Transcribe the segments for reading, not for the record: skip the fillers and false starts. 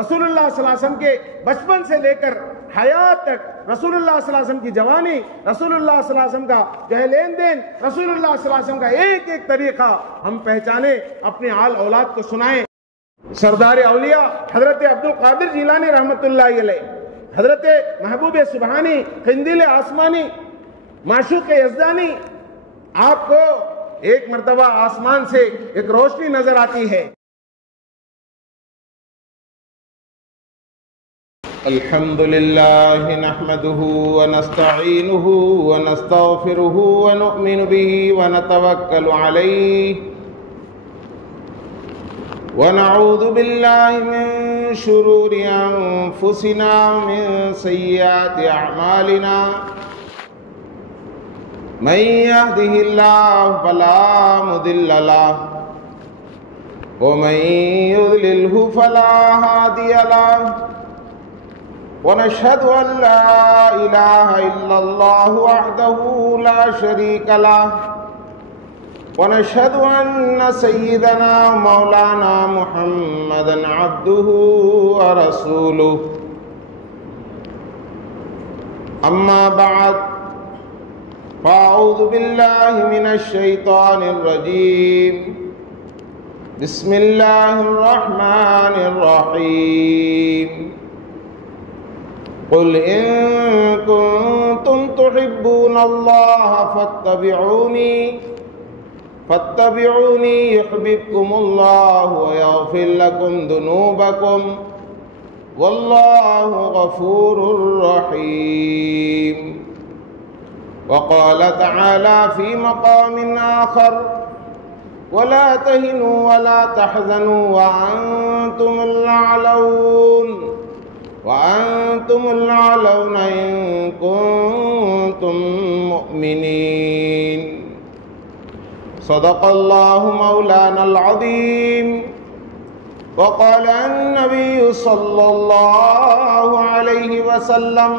رسول اللہ صلی اللہ علیہ وسلم کے بچپن سے لے کر حیات تک، رسول اللہ صلی اللہ علیہ وسلم کی جوانی، رسول اللہ صلی اللہ علیہ وسلم کا جو ہے لین دین، رسول اللہ صلی اللہ علیہ وسلم کا ایک ایک طریقہ ہم پہچانیں، اپنے آل اولاد کو سنائیں۔ سردار اولیاء حضرت عبد القادر جیلانی رحمۃ اللہ علیہ، حضرت محبوب سبحانی، قندیل آسمانی، معشوق یزدانی، آپ کو ایک مرتبہ آسمان سے ایک روشنی نظر آتی ہے۔ الحمد لله نحمده ونستعينه ونستغفره ونؤمن به ونتوكل عليه ونعوذ بالله من شرور أنفسنا ومن سيئات أعمالنا من يهده الله فلا مضل له ومن يضلله فلا هادي له ونشهد أن لا إله إلا الله وحده لا شريك له ونشهد أن سيدنا مولانا محمدا عبده ورسوله أما بعد فأعوذ بالله من الشيطان الرجيم بسم الله الرحمن الرحيم قل إن كنتم تحبون الله فاتبعوني يحببكم الله ويغفر لكم ذنوبكم والله غفور رحيم وقال تعالى في مقام آخر ولا تهنوا ولا تحزنوا وأنتم الأعلون إن كنتم مؤمنين صدق الله مولانا العظيم وقال النبي صلى الله عليه وسلم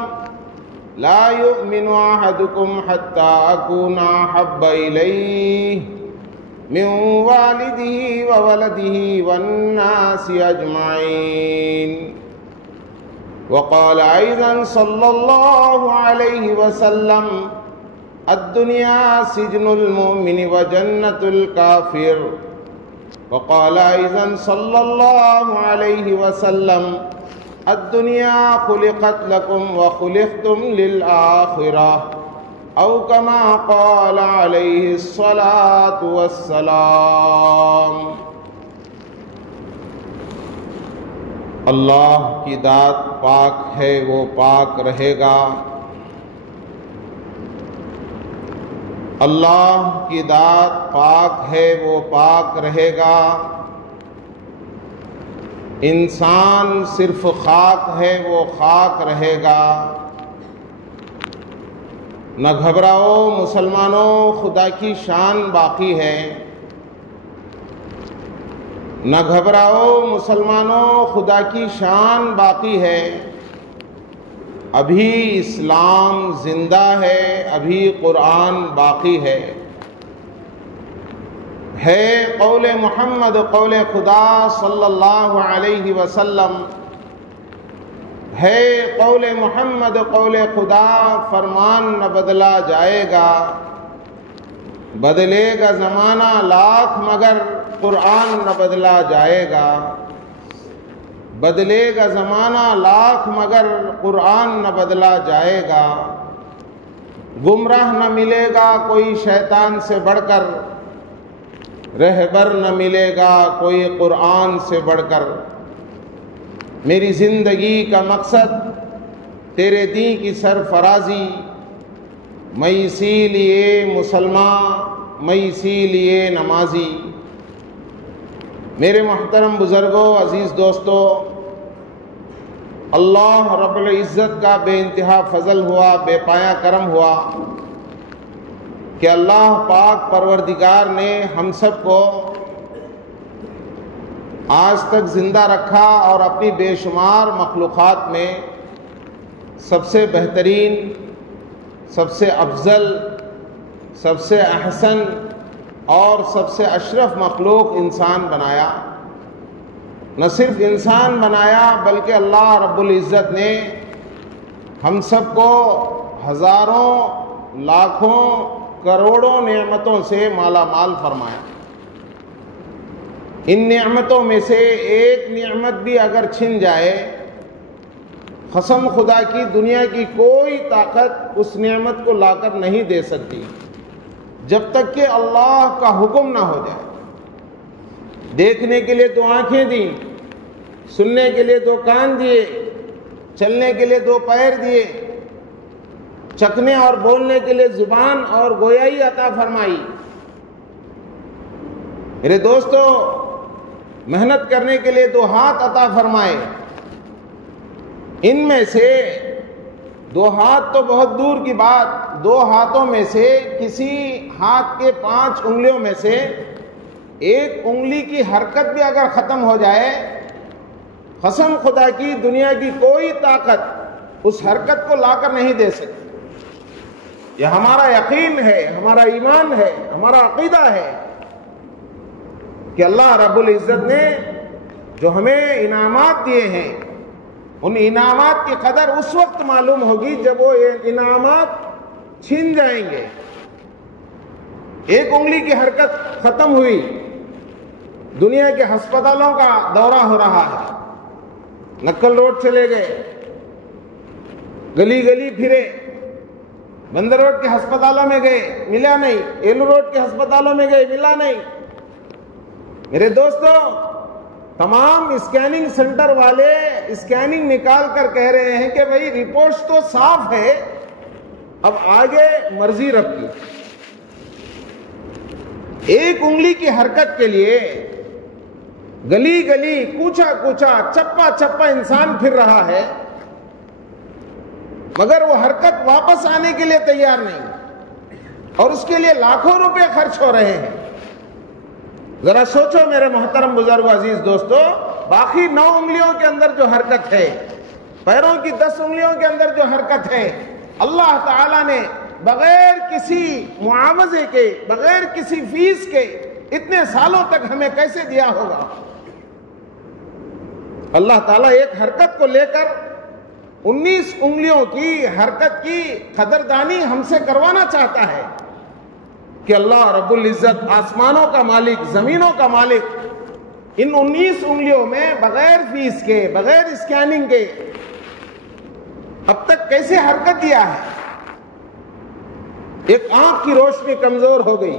لا يؤمن أحدكم حتى أكون أحب إليه من والده وولده والناس أجمعين وقال أيضا صلى الله عليه وسلم الدنيا سجن المؤمن وجنة الكافر وقال أيضا صلى الله عليه وسلم الدنيا خلقت لكم وخلقتم للآخرة أو كما قال عليه الصلاة والسلام۔ اللہ کی ذات پاک ہے، وہ پاک رہے گا۔ اللہ کی ذات پاک ہے، وہ پاک رہے گا۔ انسان صرف خاک ہے، وہ خاک رہے گا۔ نہ گھبراؤ مسلمانوں، خدا کی شان باقی ہے۔ نہ گھبراؤ مسلمانوں، خدا کی شان باقی ہے۔ ابھی اسلام زندہ ہے، ابھی قرآن باقی ہے۔ قول محمد، قول خدا صلی اللہ علیہ وسلم ہے۔ قول محمد، قول خدا، فرمان نہ بدلا جائے گا۔ بدلے گا زمانہ لاکھ مگر قرآن نہ بدلا جائے گا۔ بدلے گا زمانہ لاکھ مگر قرآن نہ بدلا جائے گا۔ گمراہ نہ ملے گا کوئی شیطان سے بڑھ کر، رہبر نہ ملے گا کوئی قرآن سے بڑھ کر۔ میری زندگی کا مقصد تیرے دین کی سرفرازی، میں اسی لیے مسلمان، میں اسی لیے نمازی۔ میرے محترم بزرگوں، عزیز دوستو، اللہ رب العزت کا بے انتہا فضل ہوا، بے پایا کرم ہوا کہ اللہ پاک پروردگار نے ہم سب کو آج تک زندہ رکھا اور اپنی بے شمار مخلوقات میں سب سے بہترین، سب سے افضل، سب سے احسن اور سب سے اشرف مخلوق انسان بنایا۔ نہ صرف انسان بنایا بلکہ اللہ رب العزت نے ہم سب کو ہزاروں لاکھوں کروڑوں نعمتوں سے مالا مال فرمایا۔ ان نعمتوں میں سے ایک نعمت بھی اگر چھن جائے، قسم خدا کی دنیا کی کوئی طاقت اس نعمت کو لا کر نہیں دے سکتی جب تک کہ اللہ کا حکم نہ ہو جائے۔ دیکھنے کے لیے 2 آنکھیں دیں، سننے کے لیے 2 کان دیے، چلنے کے لیے 2 پیر دیے، چکھنے اور بولنے کے لیے زبان اور گویائی عطا فرمائی۔ میرے دوستو، محنت کرنے کے لیے 2 ہاتھ عطا فرمائے۔ ان میں سے 2 ہاتھ تو بہت دور کی بات، 2 ہاتھوں میں سے کسی ہاتھ کے 5 انگلیوں میں سے ایک انگلی کی حرکت بھی اگر ختم ہو جائے، قسم خدا کی دنیا کی کوئی طاقت اس حرکت کو لا کر نہیں دے سکتی۔ یہ ہمارا یقین ہے، ہمارا ایمان ہے، ہمارا عقیدہ ہے کہ اللہ رب العزت نے جو ہمیں انعامات دیے ہیں، ان انعامات کی قدر اس وقت معلوم ہوگی جب وہ انعامات چھن جائیں گے۔ ایک انگلی کی حرکت ختم ہوئی، دنیا کے ہسپتالوں کا دورہ ہو رہا ہے، نکل روڈ چلے گئے، گلی گلی پھرے، بندر روڈ کے ہسپتالوں میں گئے، ملا نہیں، ایلو روڈ کے ہسپتالوں میں گئے، ملا نہیں۔ میرے دوستو، تمام اسکیننگ سینٹر والے اسکیننگ نکال کر کہہ رہے ہیں کہ بھئی رپورٹس تو صاف ہے، اب آگے مرضی رب کی۔ ایک انگلی کی حرکت کے لیے گلی گلی، کوچا کوچا، چپا چپا انسان پھر رہا ہے، مگر وہ حرکت واپس آنے کے لیے تیار نہیں، اور اس کے لیے لاکھوں روپے خرچ ہو رہے ہیں۔ ذرا سوچو میرے محترم بزرگ عزیز دوستو، باقی 9 انگلیوں کے اندر جو حرکت ہے، پیروں کی 10 انگلیوں کے اندر جو حرکت ہے، اللہ تعالیٰ نے بغیر کسی معاوضے کے، بغیر کسی فیس کے اتنے سالوں تک ہمیں کیسے دیا ہوگا؟ اللہ تعالیٰ ایک حرکت کو لے کر 19 انگلیوں کی حرکت کی قدردانی ہم سے کروانا چاہتا ہے کہ اللہ رب العزت آسمانوں کا مالک، زمینوں کا مالک، ان 19 انگلیوں میں بغیر فیس کے، بغیر اسکیننگ کے اب تک کیسے حرکت دیا ہے۔ ایک آنکھ کی روشنی کمزور ہو گئی،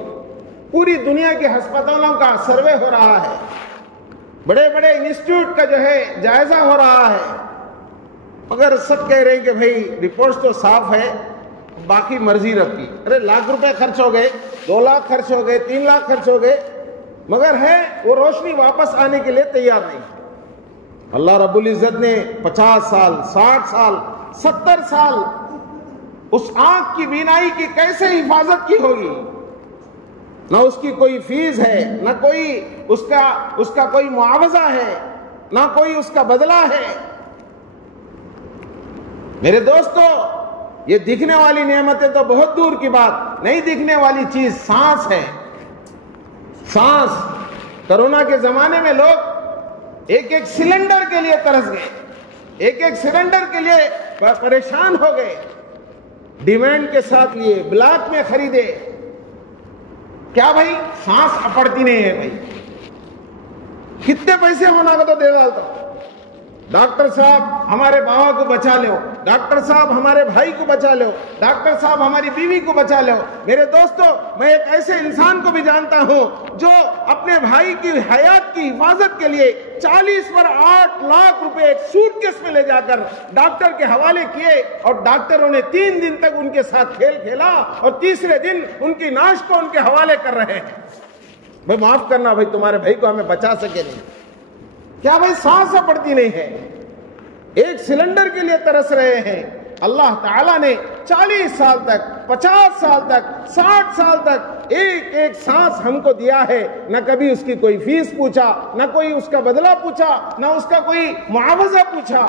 پوری دنیا کے ہسپتالوں کا سروے ہو رہا ہے، بڑے بڑے انسٹیٹیوٹ کا جو ہے جائزہ ہو رہا ہے، مگر سب کہہ رہے ہیں کہ بھئی رپورٹس تو صاف ہے، باقی مرضی رب کی۔ ارے لاکھ روپے خرچ ہو گئے، 2 لاکھ خرچ ہو گئے، 3 لاکھ خرچ ہو گئے، مگر ہے وہ روشنی واپس آنے کے لیے تیار نہیں۔ اللہ رب العزت نے 50 سال، 60 سال، 70 سال اس آنکھ کی بینائی کی کیسے حفاظت کی ہوگی؟ نہ اس کی کوئی فیس ہے، نہ کوئی اس کا کوئی معاوضہ ہے، نہ کوئی اس کا بدلہ ہے۔ میرے دوستو، یہ دکھنے والی نعمتیں تو بہت دور کی بات، نہیں دکھنے والی چیز سانس ہے۔ سانس، کرونا کے زمانے میں لوگ ایک ایک سلنڈر کے لیے ترس گئے، ایک ایک سلنڈر کے لیے پریشان ہو گئے، ڈیمانڈ کے ساتھ لیے، بلاک میں خریدے۔ کیا بھائی؟ سانس اپڑتی نہیں ہے بھائی، کتنے پیسے ہونا کا تو دے ڈالتا۔ ڈاکٹر صاحب ہمارے باوا کو بچا لو، ڈاکٹر صاحب ہمارے بھائی کو بچا لو، ڈاکٹر صاحب ہماری بیوی کو بچا لو۔ میرے دوستو، میں ایک ایسے انسان کو بھی جانتا ہوں جو اپنے بھائی کی حیات کی حفاظت کے لیے 40 پر 8 لاکھ روپے ایک سوٹ کیس میں لے جا کر ڈاکٹر کے حوالے کیے، اور ڈاکٹروں نے 3 دن تک ان کے ساتھ کھیل کھیلا، اور تیسرے دن ان کی ناش کو ان کے حوالے کر رہے ہیں۔ بھائی معاف کرنا بھائی، تمہارے بھائی کو ہمیں بچا سکے نہیں۔ کیا بھائی؟ سانس پڑتی نہیں ہے، ایک سلنڈر کے لیے ترس رہے ہیں۔ اللہ تعالیٰ نے 40 سال تک، 50 سال تک، 60 سال تک ایک ایک سانس ہم کو دیا ہے، نہ کبھی اس کی کوئی فیس پوچھا، نہ کوئی اس کا بدلہ پوچھا، نہ اس کا کوئی معاوضہ پوچھا۔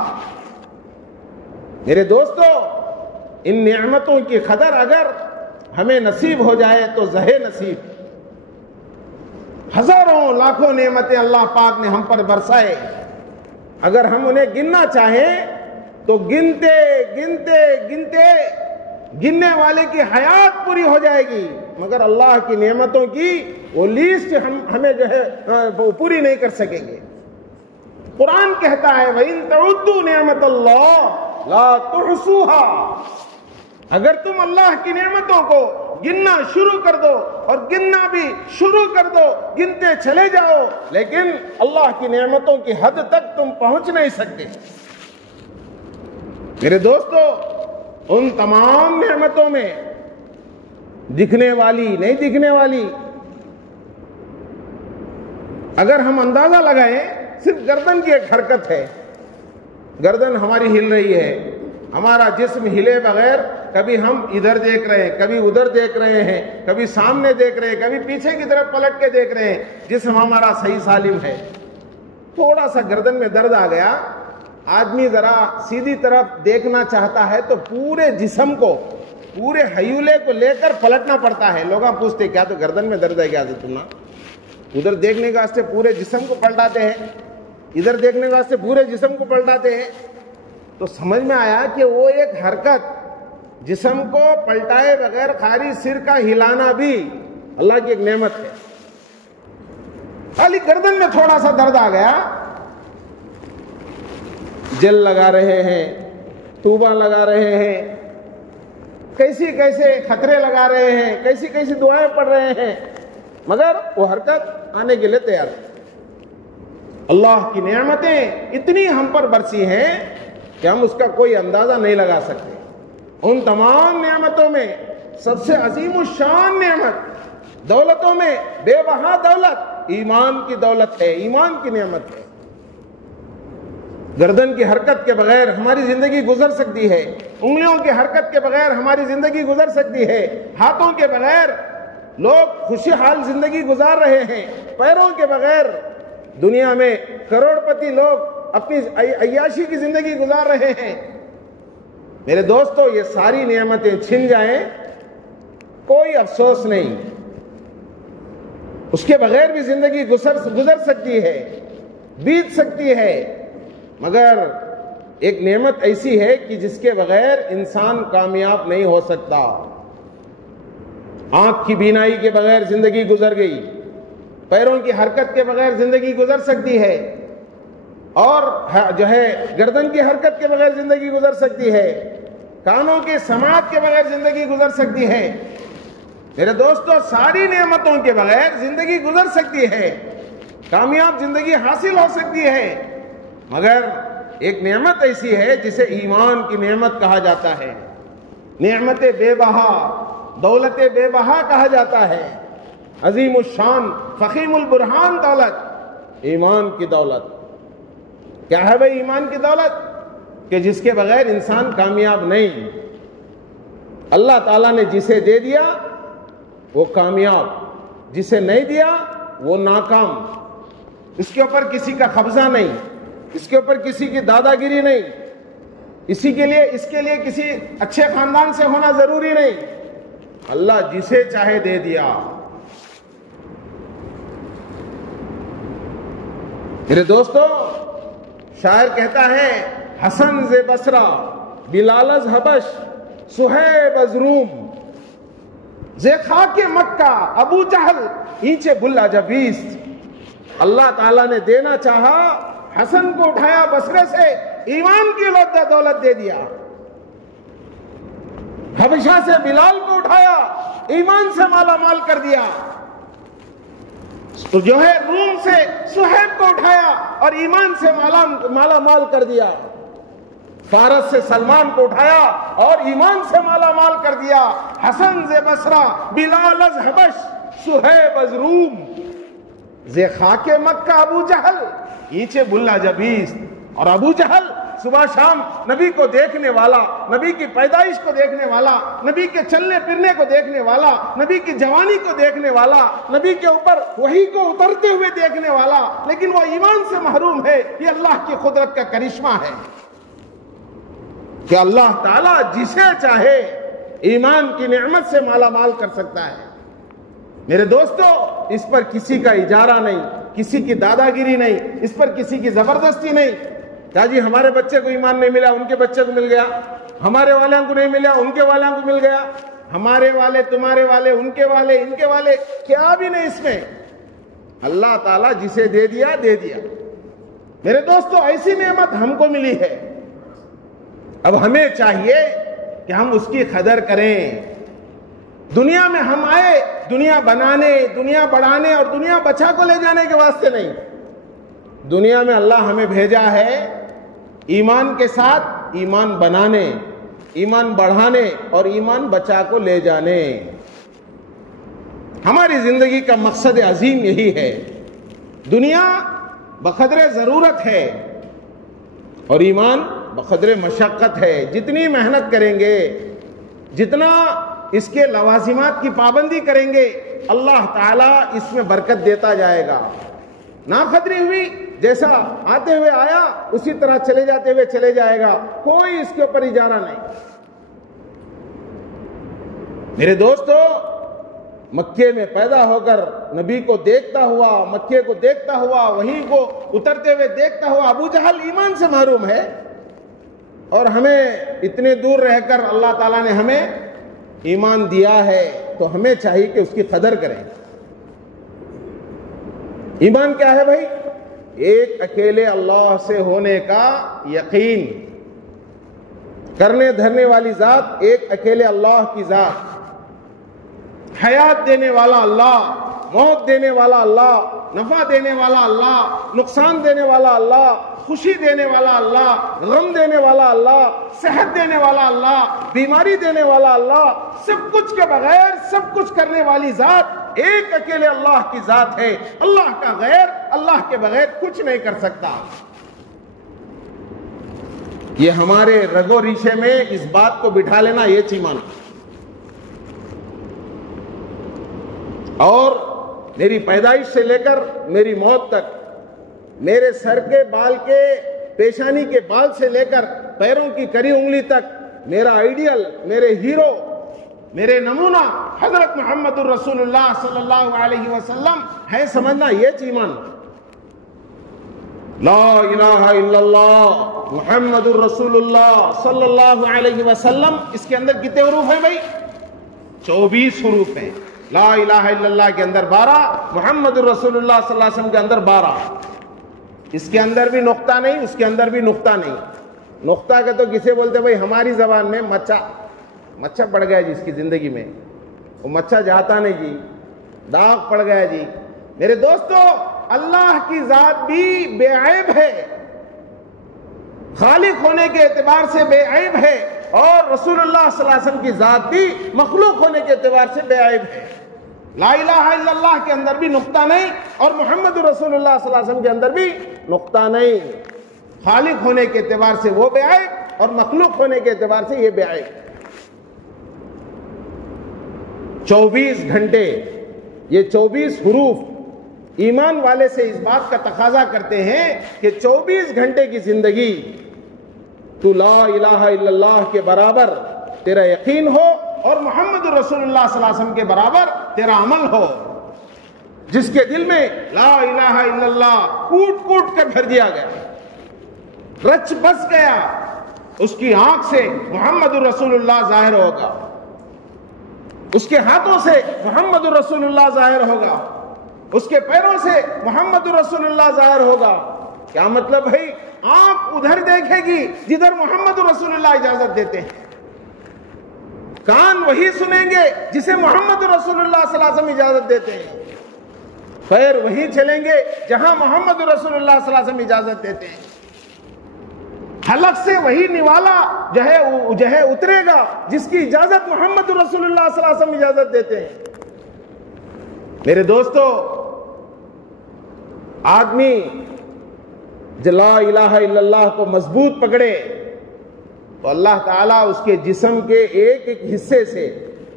میرے دوستو، ان نعمتوں کی قدر اگر ہمیں نصیب ہو جائے تو زہے نصیب۔ ہزاروں لاکھوں نعمتیں اللہ پاک نے ہم پر برسائے. اگر ہم انہیں گننا چاہیں تو گنتے گنتے گنتے گننے والے کی حیات پوری ہو جائے گی، مگر اللہ کی نعمتوں کی وہ لیسٹ ہمیں جو ہے وہ پوری نہیں کر سکیں گے. قرآن کہتا ہے وَإِن تَعُدُّوا نِعْمَةَ اللَّهِ لَا تُحْصُوهَا. اگر تم اللہ کی نعمتوں کو گننا شروع کر دو اور گننا بھی شروع کر دو، گنتے چلے جاؤ، لیکن اللہ کی نعمتوں کی حد تک تم پہنچ نہیں سکتے. میرے دوستو، ان تمام نعمتوں میں دکھنے والی نہیں دکھنے والی اگر ہم اندازہ لگائیں، صرف گردن کی ایک حرکت ہے. گردن ہماری ہل رہی ہے، ہمارا جسم ہلے بغیر کبھی ہم ادھر دیکھ رہے ہیں، کبھی ادھر دیکھ رہے ہیں، کبھی سامنے دیکھ رہے ہیں، کبھی پیچھے کی طرف پلٹ کے دیکھ رہے ہیں، جسم ہمارا صحیح سالم ہے. تھوڑا سا گردن میں درد آ گیا، آدمی ذرا سیدھی طرف دیکھنا چاہتا ہے تو پورے جسم کو، پورے ہیولے کو لے کر پلٹنا پڑتا ہے. لوگ پوچھتے کیا تو گردن میں درد ہے کیا تو تم ادھر دیکھنے کے واسطے پورے جسم کو پلٹاتے ہیں، ادھر دیکھنے کے واسطے پورے جسم کو پلٹاتے ہیں. تو سمجھ میں آیا کہ وہ ایک حرکت جسم کو پلٹائے بغیر خالی سر کا ہلانا بھی اللہ کی ایک نعمت ہے. خالی گردن میں تھوڑا سا درد آ گیا، جل لگا رہے ہیں، توبہ لگا رہے ہیں، کیسے کیسے خطرے لگا رہے ہیں، کیسی کیسی دعائیں پڑھ رہے ہیں، مگر وہ حرکت آنے کے لیے تیار ہے. اللہ کی نعمتیں اتنی ہم پر برسی ہیں کہ ہم اس کا کوئی اندازہ نہیں لگا سکتے. ان تمام نعمتوں میں سب سے عظیم الشان نعمت، دولتوں میں بے بہا دولت ایمان کی دولت ہے، ایمان کی نعمت ہے. گردن کی حرکت کے بغیر ہماری زندگی گزر سکتی ہے، انگلیوں کی حرکت کے بغیر ہماری زندگی گزر سکتی ہے، ہاتھوں کے بغیر لوگ خوشحال زندگی گزار رہے ہیں، پیروں کے بغیر دنیا میں کروڑ پتی لوگ اپنی عیاشی کی زندگی گزار رہے ہیں. میرے دوستو، یہ ساری نعمتیں چھن جائیں کوئی افسوس نہیں، اس کے بغیر بھی زندگی گزر سکتی ہے، بیت سکتی ہے. مگر ایک نعمت ایسی ہے کہ جس کے بغیر انسان کامیاب نہیں ہو سکتا. آنکھ کی بینائی کے بغیر زندگی گزر گئی، پیروں کی حرکت کے بغیر زندگی گزر سکتی ہے، اور جو ہے گردن کی حرکت کے بغیر زندگی گزر سکتی ہے، کانوں کی سماعت کے بغیر زندگی گزر سکتی ہے. میرے دوستو، ساری نعمتوں کے بغیر زندگی گزر سکتی ہے، کامیاب زندگی حاصل ہو سکتی ہے، مگر ایک نعمت ایسی ہے جسے ایمان کی نعمت کہا جاتا ہے. نعمت بے بہا، دولت بے بہا کہا جاتا ہے. عظیم الشان فخیم البرہان دولت ایمان کی دولت. کیا ہے بھائی ایمان کی دولت؟ کہ جس کے بغیر انسان کامیاب نہیں. اللہ تعالیٰ نے جسے دے دیا وہ کامیاب، جسے نہیں دیا وہ ناکام. اس کے اوپر کسی کا قبضہ نہیں، اس کے اوپر کسی کی دادا گیری نہیں، اس کے لیے کسی اچھے خاندان سے ہونا ضروری نہیں. اللہ جسے چاہے دے دیا. میرے دوستو، شاعر کہتا ہے حسن ز بصرہ، بلال از حبش، صہیب از روم، ز خاک مکہ ابو جہل اینچے بلا جبیست. اللہ تعالیٰ نے دینا چاہا، حسن کو اٹھایا بصرے سے، ایمان کی دولت دے دیا. حبشہ سے بلال کو اٹھایا، ایمان سے مالا مال کر دیا. تو جو ہے روم سے صہیب کو اٹھایا اور ایمان سے مالا مال کر دیا. فارس سے سلمان کو اٹھایا اور ایمان سے مالا مال کر دیا. حسن ز بصرہ، بلال از حبش، صہیب از روم، ز خاک مکہ ابو جہل اینچے بلا جبیست. اور ابو جہل صبح شام نبی کو دیکھنے والا، نبی کی پیدائش کو دیکھنے والا، نبی کے چلنے پھرنے کو دیکھنے والا، نبی کی جوانی کو دیکھنے والا، نبی کے اوپر وحی کو اترتے ہوئے دیکھنے والا، لیکن وہ ایمان سے محروم ہے. یہ اللہ کی قدرت کا کرشمہ ہے کہ اللہ تعالیٰ جسے چاہے ایمان کی نعمت سے مالا مال کر سکتا ہے. میرے دوستو، اس پر کسی کا اجارہ نہیں، کسی کی دادا گیری نہیں، اس پر کسی کی زبردستی نہیں. کیا جی ہمارے بچے کو ایمان نہیں ملا، ان کے بچے کو مل گیا، ہمارے والوں کو نہیں ملا، ان کے والوں کو مل گیا، ہمارے والے تمہارے والے ان کے والے ان کے والے، کیا بھی نہیں اس میں. اللہ تعالیٰ جسے دے دیا دے دیا. میرے دوستو ایسی نعمت ہم کو ملی ہے، اب ہمیں چاہیے کہ ہم اس کی قدر کریں. دنیا میں ہم آئے دنیا بنانے، دنیا بڑھانے اور دنیا بچا کو لے جانے کے واسطے نہیں. دنیا میں اللہ ہمیں بھیجا ہے ایمان کے ساتھ ایمان بنانے، ایمان بڑھانے اور ایمان بچا کو لے جانے. ہماری زندگی کا مقصد عظیم یہی ہے. دنیا بقدر ضرورت ہے اور ایمان بقدر مشقت ہے. جتنی محنت کریں گے، جتنا اس کے لوازمات کی پابندی کریں گے، اللہ تعالیٰ اس میں برکت دیتا جائے گا. ناقدری ہوئی، جیسا آتے ہوئے آیا اسی طرح چلے جاتے ہوئے چلے جائے گا، کوئی اس کے اوپر اجارہ نہیں. میرے دوستو مکے میں پیدا ہو کر نبی کو دیکھتا ہوا، مکے کو دیکھتا ہوا، وہیں کو اترتے ہوئے دیکھتا ہوا ابو جہل ایمان سے محروم ہے، اور ہمیں اتنے دور رہ کر اللہ تعالیٰ نے ہمیں ایمان دیا ہے، تو ہمیں چاہیے کہ اس کی قدر کریں. ایمان کیا ہے بھائی؟ ایک اکیلے اللہ سے ہونے کا یقین، کرنے دھرنے والی ذات ایک اکیلے اللہ کی ذات، حیات دینے والا اللہ، موت دینے والا اللہ، نفع دینے والا اللہ، نقصان دینے والا اللہ، خوشی دینے والا اللہ، غم دینے والا اللہ، صحت دینے والا اللہ، بیماری دینے والا اللہ، سب کچھ کے بغیر سب کچھ کرنے والی ذات ایک اکیلے اللہ کی ذات ہے. اللہ کا غیر اللہ کے بغیر کچھ نہیں کر سکتا. یہ ہمارے رگو ریشے میں اس بات کو بٹھا لینا یہ ایمان. اور میری پیدائش سے لے کر میری موت تک، میرے سر کے بال کے، پیشانی کے بال سے لے کر پیروں کی کری انگلی تک میرا آئیڈیل، میرے ہیرو، میرے نمونہ حضرت محمد الرسول اللہ صلی اللہ علیہ وسلم ہے. سمجھنا یہ ایمان. لا الہ الا اللہ محمد الرسول اللہ صلی اللہ علیہ وسلم، اس کے اندر کتنے حروف ہیں بھائی؟ 24 حروف ہیں. لا الہ الا اللہ کے اندر 12، محمد الرسول اللہ صلی اللہ علیہ وسلم کے اندر 12. اس کے اندر بھی نقطہ نہیں، اس کے اندر بھی نقطہ نہیں. نقطہ کا تو کسے بولتے بھائی؟ ہماری زبان میں مچھا پڑ گیا جی اس کی زندگی میں، وہ مچھا جاتا نہیں جی، داغ پڑ گیا جی. میرے دوستو اللہ کی ذات بھی بے عیب ہے، خالق ہونے کے اعتبار سے بے عیب ہے، اور رسول اللہ صلی اللہ علیہ وسلم کی ذات بھی مخلوق ہونے کے اعتبار سے بے عیب ہے. لا الہ الا اللہ کے اندر بھی نقطہ نہیں، اور محمد رسول اللہ صلی اللہ علیہ وسلم کے اندر بھی نقطہ نہیں. خالق ہونے کے اعتبار سے وہ بے عیب، اور مخلوق ہونے کے اعتبار سے یہ بے عیب. 24 گھنٹے، یہ 24 حروف ایمان والے سے اس بات کا تقاضا کرتے ہیں کہ 24 گھنٹے کی زندگی تو لا الہ الا اللہ کے برابر تیرا یقین ہو، اور محمد رسول اللہ صلی اللہ علیہ وسلم کے برابر تیرا عمل ہو. جس کے دل میں لا الہ الا اللہ کوٹ کوٹ کر بھر دیا گیا، رچ بس گیا، اس کی آنکھ سے محمد رسول اللہ ظاہر ہوگا، اس کے ہاتھوں سے محمد رسول اللہ ظاہر ہوگا، اس کے پیروں سے محمد رسول اللہ ظاہر ہوگا. کیا مطلب بھائی؟ آنکھ ادھر دیکھے گی جدھر محمد رسول اللہ اجازت دیتے ہیں، کان وہی سنیں گے جسے محمد رسول اللہ صلی اللہ علیہ وسلم اجازت دیتے ہیں، پیر وہی چلیں گے جہاں محمد رسول اللہ صلی اللہ علیہ وسلم اجازت دیتے ہیں، حلق سے وہی نوالا جو ہے اترے گا جس کی اجازت محمد رسول اللہ صلی اللہ علیہ وسلم اجازت دیتے ہیں. میرے دوستو آدمی لا الہ الا اللہ کو مضبوط پکڑے تو اللہ تعالیٰ اس کے جسم کے ایک ایک حصے سے،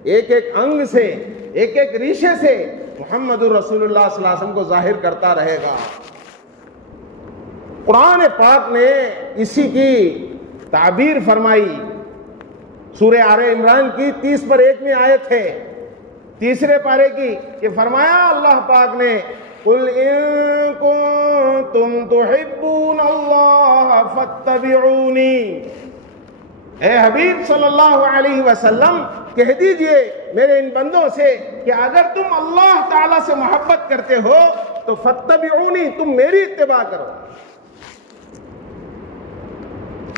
ایک ایک انگ سے، ایک ایک ریشے سے محمد رسول اللہ صلی اللہ علیہ وسلم کو ظاہر کرتا رہے گا. قرآن پاک نے اسی کی تعبیر فرمائی. سورہ آل عمران کی 30 پر 1 میں آیت ہے، تیسرے پارے کی کہ فرمایا اللہ پاک نے قُلْ إِن كُنتُمْ تُحِبُّونَ اللَّهَ فَاتَّبِعُونِي، اے حبیب صلی اللہ علیہ وسلم کہہ دیجئے میرے ان بندوں سے کہ اگر تم اللہ تعالیٰ سے محبت کرتے ہو تو فَاتَّبِعُونِی، تم میری اتباع کرو۔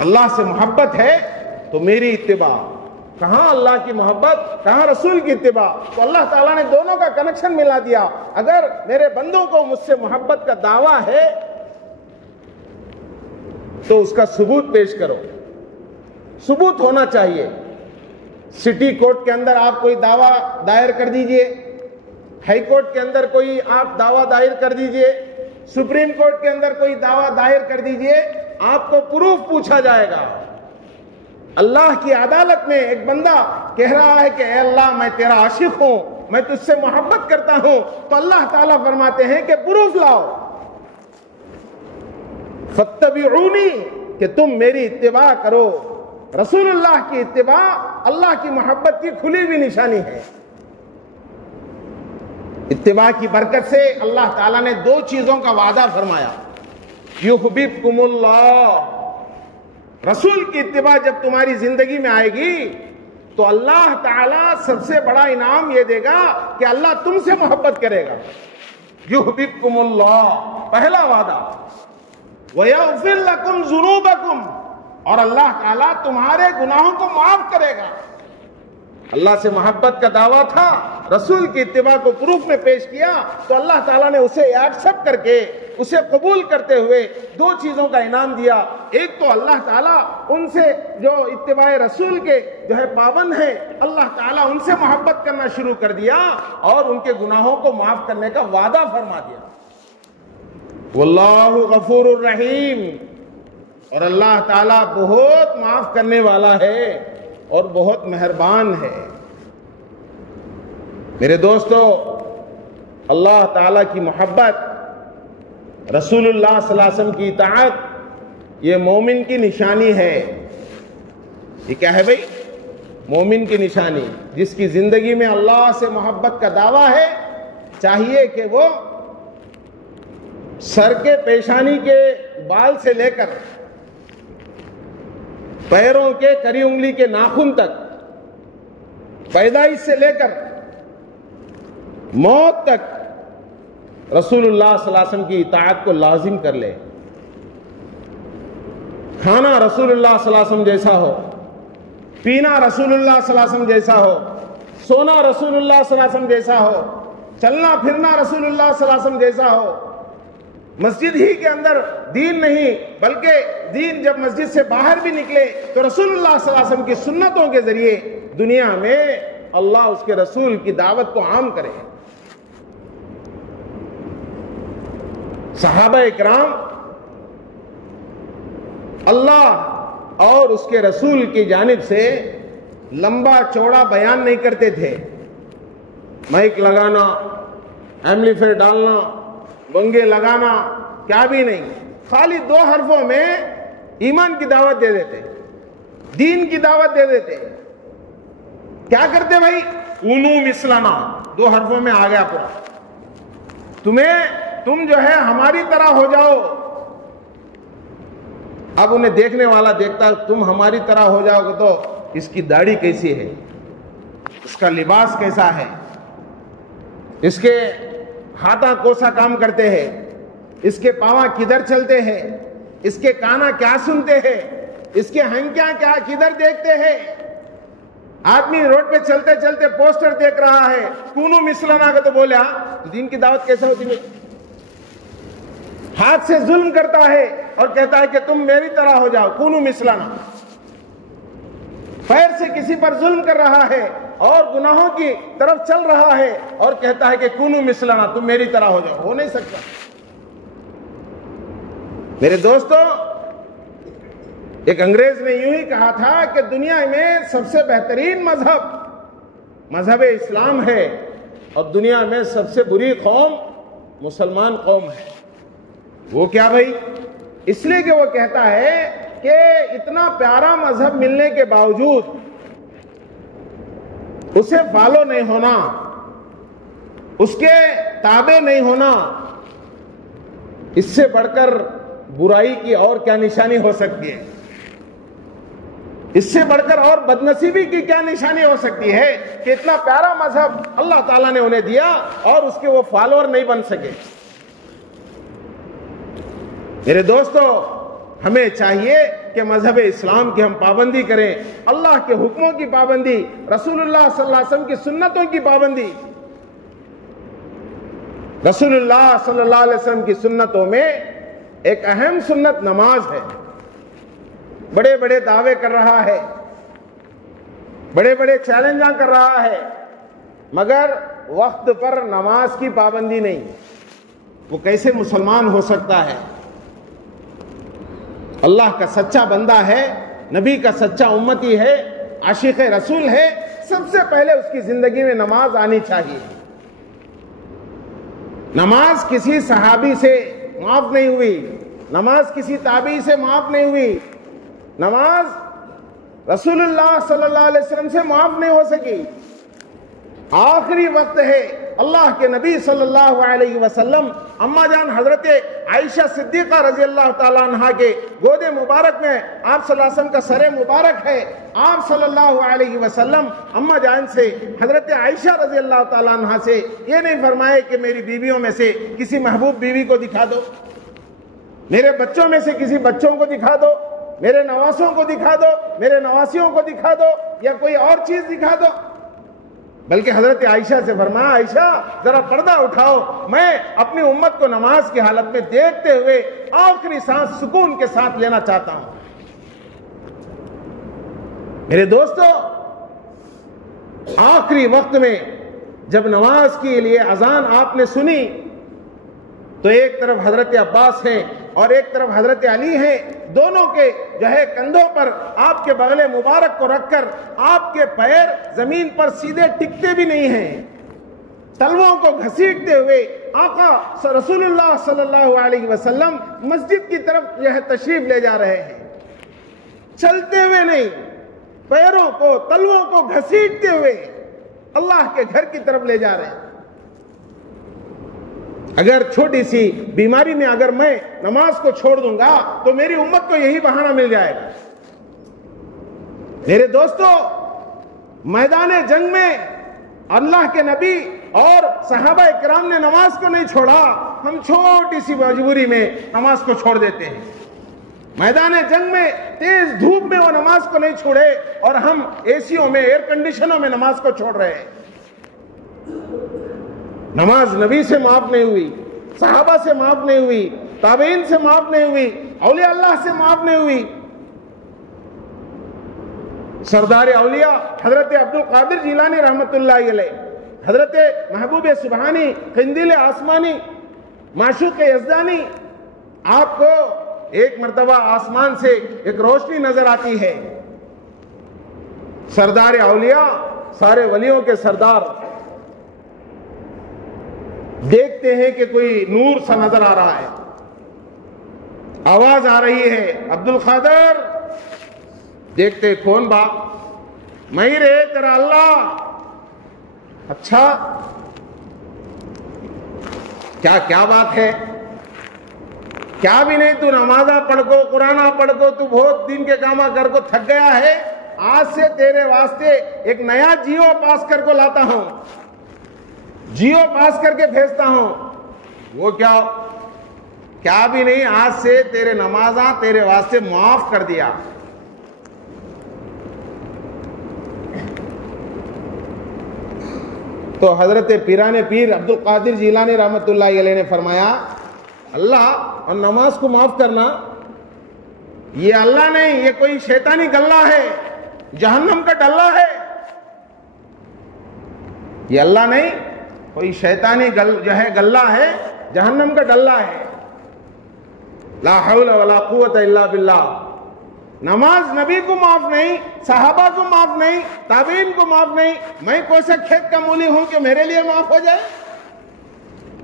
اللہ سے محبت ہے تو میری اتباع، کہاں اللہ کی محبت کہاں رسول کی اتباع، تو اللہ تعالیٰ نے دونوں کا کنیکشن ملا دیا۔ اگر میرے بندوں کو مجھ سے محبت کا دعویٰ ہے تو اس کا ثبوت پیش کرو، ثبوت ہونا چاہیے۔ سٹی کورٹ کے اندر آپ کوئی دعویٰ دائر کر دیجئے، ہائی کورٹ کے اندر کوئی آپ دعویٰ دائر کر دیجئے، سپریم کورٹ کے اندر کوئی دعویٰ دائر کر دیجئے، آپ کو پروف پوچھا جائے گا۔ اللہ کی عدالت میں ایک بندہ کہہ رہا ہے کہ اے اللہ میں تیرا عاشق ہوں، میں تجھ سے محبت کرتا ہوں، تو اللہ تعالیٰ فرماتے ہیں کہ پروف لاؤ، فَاتَّبِعُونِی، کہ تم میری اتباع کرو۔ رسول اللہ کی اتباع اللہ کی محبت کی کھلی ہوئی نشانی ہے۔ اتباع کی برکت سے اللہ تعالیٰ نے دو چیزوں کا وعدہ فرمایا، یحببکم اللہ، رسول کی اتباع جب تمہاری زندگی میں آئے گی تو اللہ تعالیٰ سب سے بڑا انعام یہ دے گا کہ اللہ تم سے محبت کرے گا۔ یحببکم اللہ، پہلا وعدہ، وَيَغْفِرْ لَكُمْ ذُنُوبَكُمْ، اور اللہ تعالیٰ تمہارے گناہوں کو معاف کرے گا۔ اللہ سے محبت کا دعویٰ تھا، رسول کی اتباع کو پروف میں پیش کیا تو اللہ تعالیٰ نے اسے ایکسپٹ کر کے، اسے قبول کرتے ہوئے دو چیزوں کا انعام دیا۔ ایک تو اللہ تعالیٰ ان سے جو اتباع رسول کے جو ہے پابند ہیں، اللہ تعالیٰ ان سے محبت کرنا شروع کر دیا اور ان کے گناہوں کو معاف کرنے کا وعدہ فرما دیا۔ واللہ غفور الرحیم، اور اللہ تعالیٰ بہت معاف کرنے والا ہے اور بہت مہربان ہے۔ میرے دوستو، اللہ تعالیٰ کی محبت، رسول اللہ صلی اللہ علیہ وسلم کی اطاعت، یہ مومن کی نشانی ہے۔ یہ کیا ہے بھائی؟ مومن کی نشانی، جس کی زندگی میں اللہ سے محبت کا دعویٰ ہے، چاہیے کہ وہ سر کے پیشانی کے بال سے لے کر پیروں کے کری انگلی کے ناخن تک، پیدائش سے لے کر موت تک رسول اللہ صلی اللہ علیہ وسلم کی اطاعت کو لازم کر لے۔ کھانا رسول اللہ صلی اللہ علیہ وسلم جیسا ہو، پینا رسول اللہ صلی اللہ علیہ وسلم جیسا ہو، سونا رسول اللہ صلی اللہ علیہ وسلم جیسا ہو، چلنا پھرنا رسول اللہ صلی اللہ علیہ وسلم جیسا ہو۔ مسجد ہی کے اندر دین نہیں، بلکہ دین جب مسجد سے باہر بھی نکلے تو رسول اللہ صلی اللہ علیہ وسلم کی سنتوں کے ذریعے دنیا میں اللہ اس کے رسول کی دعوت کو عام کرے۔ صحابہ اکرام اللہ اور اس کے رسول کی جانب سے لمبا چوڑا بیان نہیں کرتے تھے، مائک لگانا، ایمپلیفائر ڈالنا، بنگے لگانا، کیا بھی نہیں، خالی دو حرفوں میں ایمان کی دعوت دے دیتے، دین کی دعوت دے دیتے۔ کیا کرتے بھائی؟ کونو مثلنا، دو حرفوں میں آ گیا پورا، تم جو ہے ہماری طرح ہو جاؤ۔ اب انہیں دیکھنے والا دیکھتا، تم ہماری طرح ہو جاؤ گے تو اس کی داڑھی کیسی ہے، اس کا لباس کیسا ہے، اس کے ہاتھاں کوسا کام کرتے ہیں، اس کے پاواں کدھر چلتے ہیں، اس کے کانا کیا سنتے ہیں، اس کے ہنکیاں کیا کدھر دیکھتے ہیں۔ آدمی روڈ پہ چلتے چلتے پوسٹر دیکھ رہا ہے، کونو مثلنا کا، تو بولے ہاں دین کی دعوت کیسا ہوتی ہے؟ ہاتھ سے ظلم کرتا ہے اور کہتا ہے کہ تم میری طرح ہو جاؤ، کونو مثلنا۔ پیر سے کسی پر ظلم کر رہا ہے اور گناہوں کی طرف چل رہا ہے اور کہتا ہے کہ کونو مثلنا، تم میری طرح ہو جاؤ، ہو نہیں سکتا۔ میرے دوستو، ایک انگریز نے یوں ہی کہا تھا کہ دنیا میں سب سے بہترین مذہب اسلام ہے اور دنیا میں سب سے بری قوم مسلمان قوم ہے۔ وہ کیا بھائی؟ اس لیے کہ وہ کہتا ہے کہ اتنا پیارا مذہب ملنے کے باوجود اسے فالو نہیں ہونا، اس کے تابع نہیں ہونا، اس سے بڑھ کر برائی کی اور کیا نشانی ہو سکتی ہے؟ اس سے بڑھ کر اور بدنصیبی کی کیا نشانی ہو سکتی ہے کہ اتنا پیارا مذہب اللہ تعالیٰ نے انہیں دیا اور اس کے وہ فالوور نہیں بن سکے؟ میرے دوستو، ہمیں چاہیے کہ مذہب اسلام کی ہم پابندی کریں، اللہ کے حکموں کی پابندی، رسول اللہ صلی اللہ علیہ وسلم کی سنتوں کی پابندی۔ رسول اللہ صلی اللہ علیہ وسلم کی سنتوں میں ایک اہم سنت نماز ہے۔ بڑے بڑے دعوے کر رہا ہے، بڑے بڑے چیلنجاں کر رہا ہے، مگر وقت پر نماز کی پابندی نہیں۔ وہ کیسے مسلمان ہو سکتا ہے؟ اللہ کا سچا بندہ ہے، نبی کا سچا امتی ہے، عاشق رسول ہے، سب سے پہلے اس کی زندگی میں نماز آنی چاہیے۔ نماز کسی صحابی سے معاف نہیں ہوئی، نماز کسی تابعی سے معاف نہیں ہوئی، نماز رسول اللہ صلی اللہ علیہ وسلم سے معاف نہیں ہو سکی۔ آخری وقت ہے، اللہ کے نبی صلی اللہ علیہ وسلم اما جان حضرت عائشہ صدیقہ رضی اللہ تعالیٰ عنہ کے گود مبارک میں آپ صلی اللہ علیہ وسلم کا سر مبارک ہے۔ آپ صلی اللہ علیہ وسلم اما جان سے، حضرت عائشہ رضی اللہ تعالیٰ عنہ سے یہ نہیں فرمائے کہ میری بیویوں میں سے کسی محبوب بیوی کو دکھا دو، میرے بچوں میں سے کسی بچوں کو دکھا دو، میرے نواسوں کو دکھا دو، میرے نواسیوں کو دکھا دو، یا کوئی اور چیز دکھا دو، بلکہ حضرت عائشہ سے فرمایا، عائشہ ذرا پردہ اٹھاؤ، میں اپنی امت کو نماز کی حالت میں دیکھتے ہوئے آخری سانس سکون کے ساتھ لینا چاہتا ہوں۔ میرے دوستو، آخری وقت میں جب نماز کے لیے اذان آپ نے سنی تو ایک طرف حضرت عباس ہیں اور ایک طرف حضرت علی ہیں، دونوں کے کندھوں پر آپ کے بغل مبارک کو رکھ کر آپ کے پیر زمین پر سیدھے ٹکتے بھی نہیں ہیں، تلووں کو گھسیٹتے ہوئے آقا رسول اللہ صلی اللہ علیہ وسلم مسجد کی طرف تشریف لے جا رہے ہیں، چلتے ہوئے نہیں، پیروں کو تلووں کو گھسیٹتے ہوئے اللہ کے گھر کی طرف لے جا رہے ہیں۔ اگر چھوٹی سی بیماری میں اگر میں نماز کو چھوڑ دوں گا تو میری امت کو یہی بہانہ مل جائے گا۔ میرے دوستو، میدان جنگ میں اللہ کے نبی اور صحابہ کرام نے نماز کو نہیں چھوڑا، ہم چھوٹی سی مجبوری میں نماز کو چھوڑ دیتے ہیں۔ میدان جنگ میں تیز دھوپ میں وہ نماز کو نہیں چھوڑے اور ہم اے سیوں میں، ایئر کنڈیشنوں میں نماز کو چھوڑ رہے ہیں۔ نماز نبی سے معاف نہیں ہوئی، صحابہ سے معاف نہیں ہوئی، تابعین سے معاف نہیں ہوئی، اولیاء اللہ سے معاف نہیں ہوئی۔ سردار اولیاء حضرت عبد القادر جیلانی رحمت اللہ علیہ، حضرت محبوب سبحانی، قندیل آسمانی، معشوق یزدانی، آپ کو ایک مرتبہ آسمان سے ایک روشنی نظر آتی ہے، سردار اولیاء، سارے ولیوں کے سردار، دیکھتے ہیں کہ کوئی نور سا نظر آ رہا ہے، آواز آ رہی ہے، عبد القادر، دیکھتے کون باپ؟ میں ہی رہے تیرا اللہ۔ اچھا، کیا بات ہے؟ کیا بھی نہیں، تو نمازہ پڑھ کو، قرآن پڑھ کو، تو بہت دن کے کاما کر کو تھک گیا ہے، آج سے تیرے واسطے ایک نیا جیو پاس کر کو لاتا ہوں، جیو پاس کر کے بھیجتا ہوں۔ وہ کیا بھی نہیں، آج سے تیرے نمازاں تیرے واسطے معاف کر دیا۔ تو حضرت پیران پیر عبد القادر جیلانی رحمت اللہ علیہ نے فرمایا، اللہ اور نماز کو معاف کرنا یہ اللہ نہیں، یہ کوئی شیطانی گلہ ہے، جہنم کا ڈلہ ہے۔ یہ اللہ نہیں، کوئی شیطانی گلہ ہے، جہنم کا ڈلہ ہے۔ لا حول ولا قوت الا باللہ۔ نماز نبی کو معاف نہیں، صحابہ کو معاف نہیں، تابعین کو معاف نہیں، میں کوئی سا کھیت کا مولی ہوں کہ میرے لیے معاف ہو جائے؟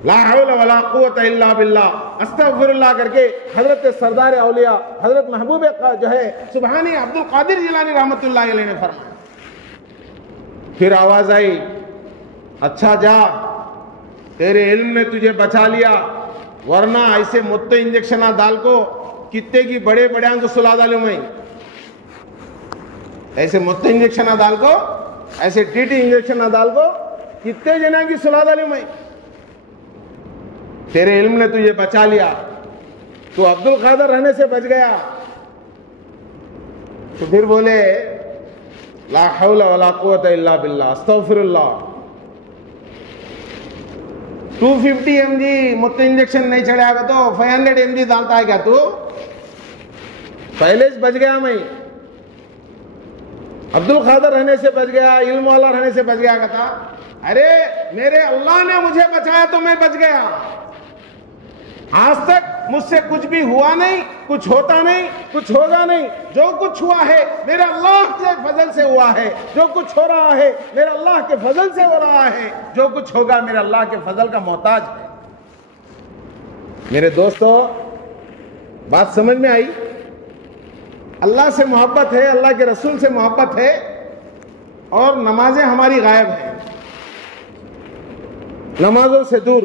لا حول ولا قوت الا باللہ، استغفر اللہ کر کے حضرت سردار اولیاء حضرت محبوب سبحانی عبد القادر جیلانی رحمت اللہ علیہ نے فرمایا۔ پھر آواز آئی، اچھا جا، تیرے علم نے تجھے بچا لیا، ورنہ ایسے مت انجیکشن دال کو کتے کی بڑے بڑے کو سلا ڈالوں میں، ایسے مت انجیکشن دال کو، ایسے ٹی ٹی انجیکشن دال کو کتنے جنا کی سلا ڈالوں میں. تیرے علم نے تجھے بچا لیا، تو عبد القادر رہنے سے بچ گیا. تو پھر بولے لا حول ولا قوت الا باللہ، استغفر اللہ. 250 mg مت انجیکشن نہیں چڑھا گا تو 500 mg ڈالتا ہے کیا تو؟ پہلے سے بچ گیا میں، عبد القادر رہنے سے بچ گیا، علم والا رہنے سے بچ گیا کہتا ارے میرے اللہ نے مجھے بچایا تو میں بچ گیا. آج تک مجھ سے کچھ بھی ہوا نہیں، کچھ ہوتا نہیں، کچھ ہوگا نہیں. جو کچھ ہوا ہے میرے اللہ کے فضل سے ہوا ہے، جو کچھ ہو رہا ہے میرے اللہ کے فضل سے ہو رہا ہے، جو کچھ ہوگا میرے اللہ کے فضل کا محتاج ہے. میرے دوستو، بات سمجھ میں آئی؟ اللہ سے محبت ہے، اللہ کے رسول سے محبت ہے، اور نمازیں ہماری غائب ہیں، نمازوں سے دور.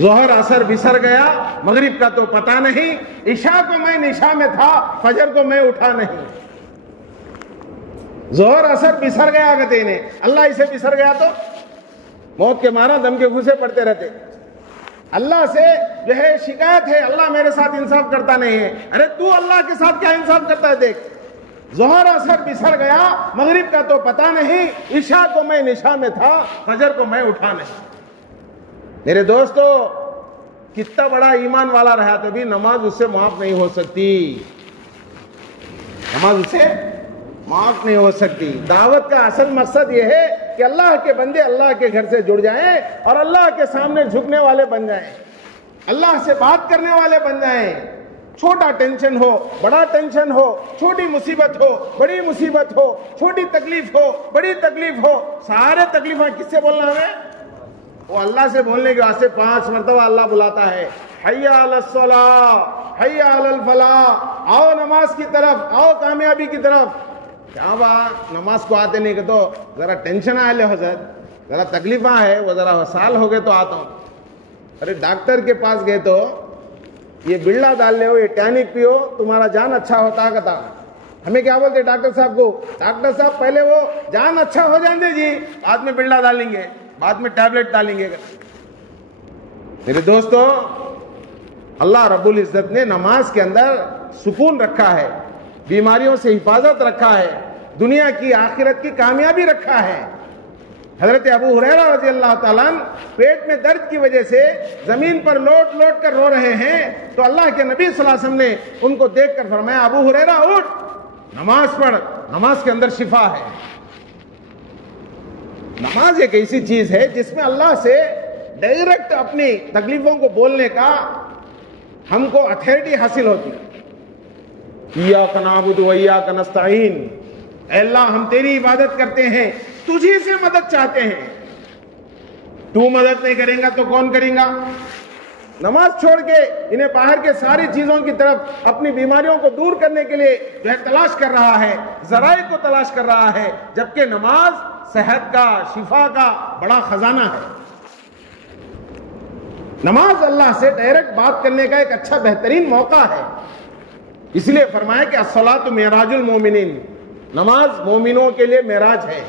ظہر عصر بسر گیا، مغرب کا تو پتہ نہیں، عشاء کو میں نشا میں تھا، فجر کو میں اٹھا نہیں. ظہر عصر بسر گیا کہتے ہیں، اللہ اسے بسر گیا تو موت کے مارا دم کے گھوسے پڑتے رہتے. اللہ سے جو ہے شکایت ہے، اللہ میرے ساتھ انصاف کرتا نہیں ہے. ارے تو اللہ کے ساتھ کیا انصاف کرتا ہے دیکھ. ظہر عصر بسر گیا، مغرب کا تو پتہ نہیں، عشاء کو میں نشا میں تھا، فجر کو میں اٹھا نہیں. میرے دوستو، کتنا بڑا ایمان والا رہا تو بھی نماز اس سے معاف نہیں ہو سکتی، نماز اس سے معاف نہیں ہو سکتی. دعوت کا اصل مقصد یہ ہے کہ اللہ کے بندے اللہ کے گھر سے جڑ جائیں اور اللہ کے سامنے جھکنے والے بن جائیں، اللہ سے بات کرنے والے بن جائیں. چھوٹا ٹینشن ہو، بڑا ٹینشن ہو، چھوٹی مصیبت ہو، بڑی مصیبت ہو، چھوٹی تکلیف ہو، بڑی تکلیف ہو، سارے تکلیفیں کس سے بولنا ہے؟ وہ اللہ سے بولنے کے واسطے 5 مرتبہ اللہ بلاتا ہے، حی علی الصلاۃ، حی علی الفلاح، آؤ نماز کی طرف، آؤ کامیابی کی طرف. کیا بات، نماز کو آتے نہیں کہ تو ذرا ٹینشن آئے لے حضرت، ذرا تکلیفاں ہے، وہ ذرا سال ہو گئے تو آتا ہوں. ارے ڈاکٹر کے پاس گئے تو یہ بڑلا ڈال لے ہو، یہ ٹینک پیو، تمہارا جان اچھا ہوتا کہتا. ہمیں کیا بولتے ڈاکٹر صاحب کو؟ ڈاکٹر صاحب پہلے وہ جان اچھا ہو جائیں دے جی، بعد میں بڑلا ڈالیں گے، بعد میں ٹیبلٹ ڈالیں گے. میرے دوستو، اللہ رب العزت نے نماز کے اندر سکون رکھا ہے، بیماریوں سے حفاظت رکھا ہے، دنیا کی آخرت کی کامیابی رکھا ہے. حضرت ابو ہریرہ رضی اللہ تعالیٰ عنہ پیٹ میں درد کی وجہ سے زمین پر لوٹ لوٹ کر رو رہے ہیں، تو اللہ کے نبی صلی اللہ علیہ وسلم نے ان کو دیکھ کر فرمایا ابو ہریرہ اٹھ، نماز پڑھ، نماز کے اندر شفا ہے. نماز ایک ایسی چیز ہے جس میں اللہ سے ڈائریکٹ اپنی تکلیفوں کو بولنے کا ہم کو اتھارٹی حاصل ہوتی ہے. ایاک نعبد و ایاک نستعین، اے اللہ ہم تیری عبادت کرتے ہیں، تجھی سے مدد چاہتے ہیں، تو مدد نہیں کریں گا تو کون کریں گا. نماز چھوڑ کے انہیں باہر کے ساری چیزوں کی طرف اپنی بیماریوں کو دور کرنے کے لیے جو ہے تلاش کر رہا ہے، ذرائع کو تلاش کر رہا ہے، جبکہ نماز صحت کا، شفا کا بڑا خزانہ ہے. نماز اللہ سے ڈائریکٹ بات کرنے کا ایک اچھا بہترین موقع ہے. اس لیے فرمایا کہ الصلاۃ معراج المومنین، نماز مومنوں کے لیے معراج ہے.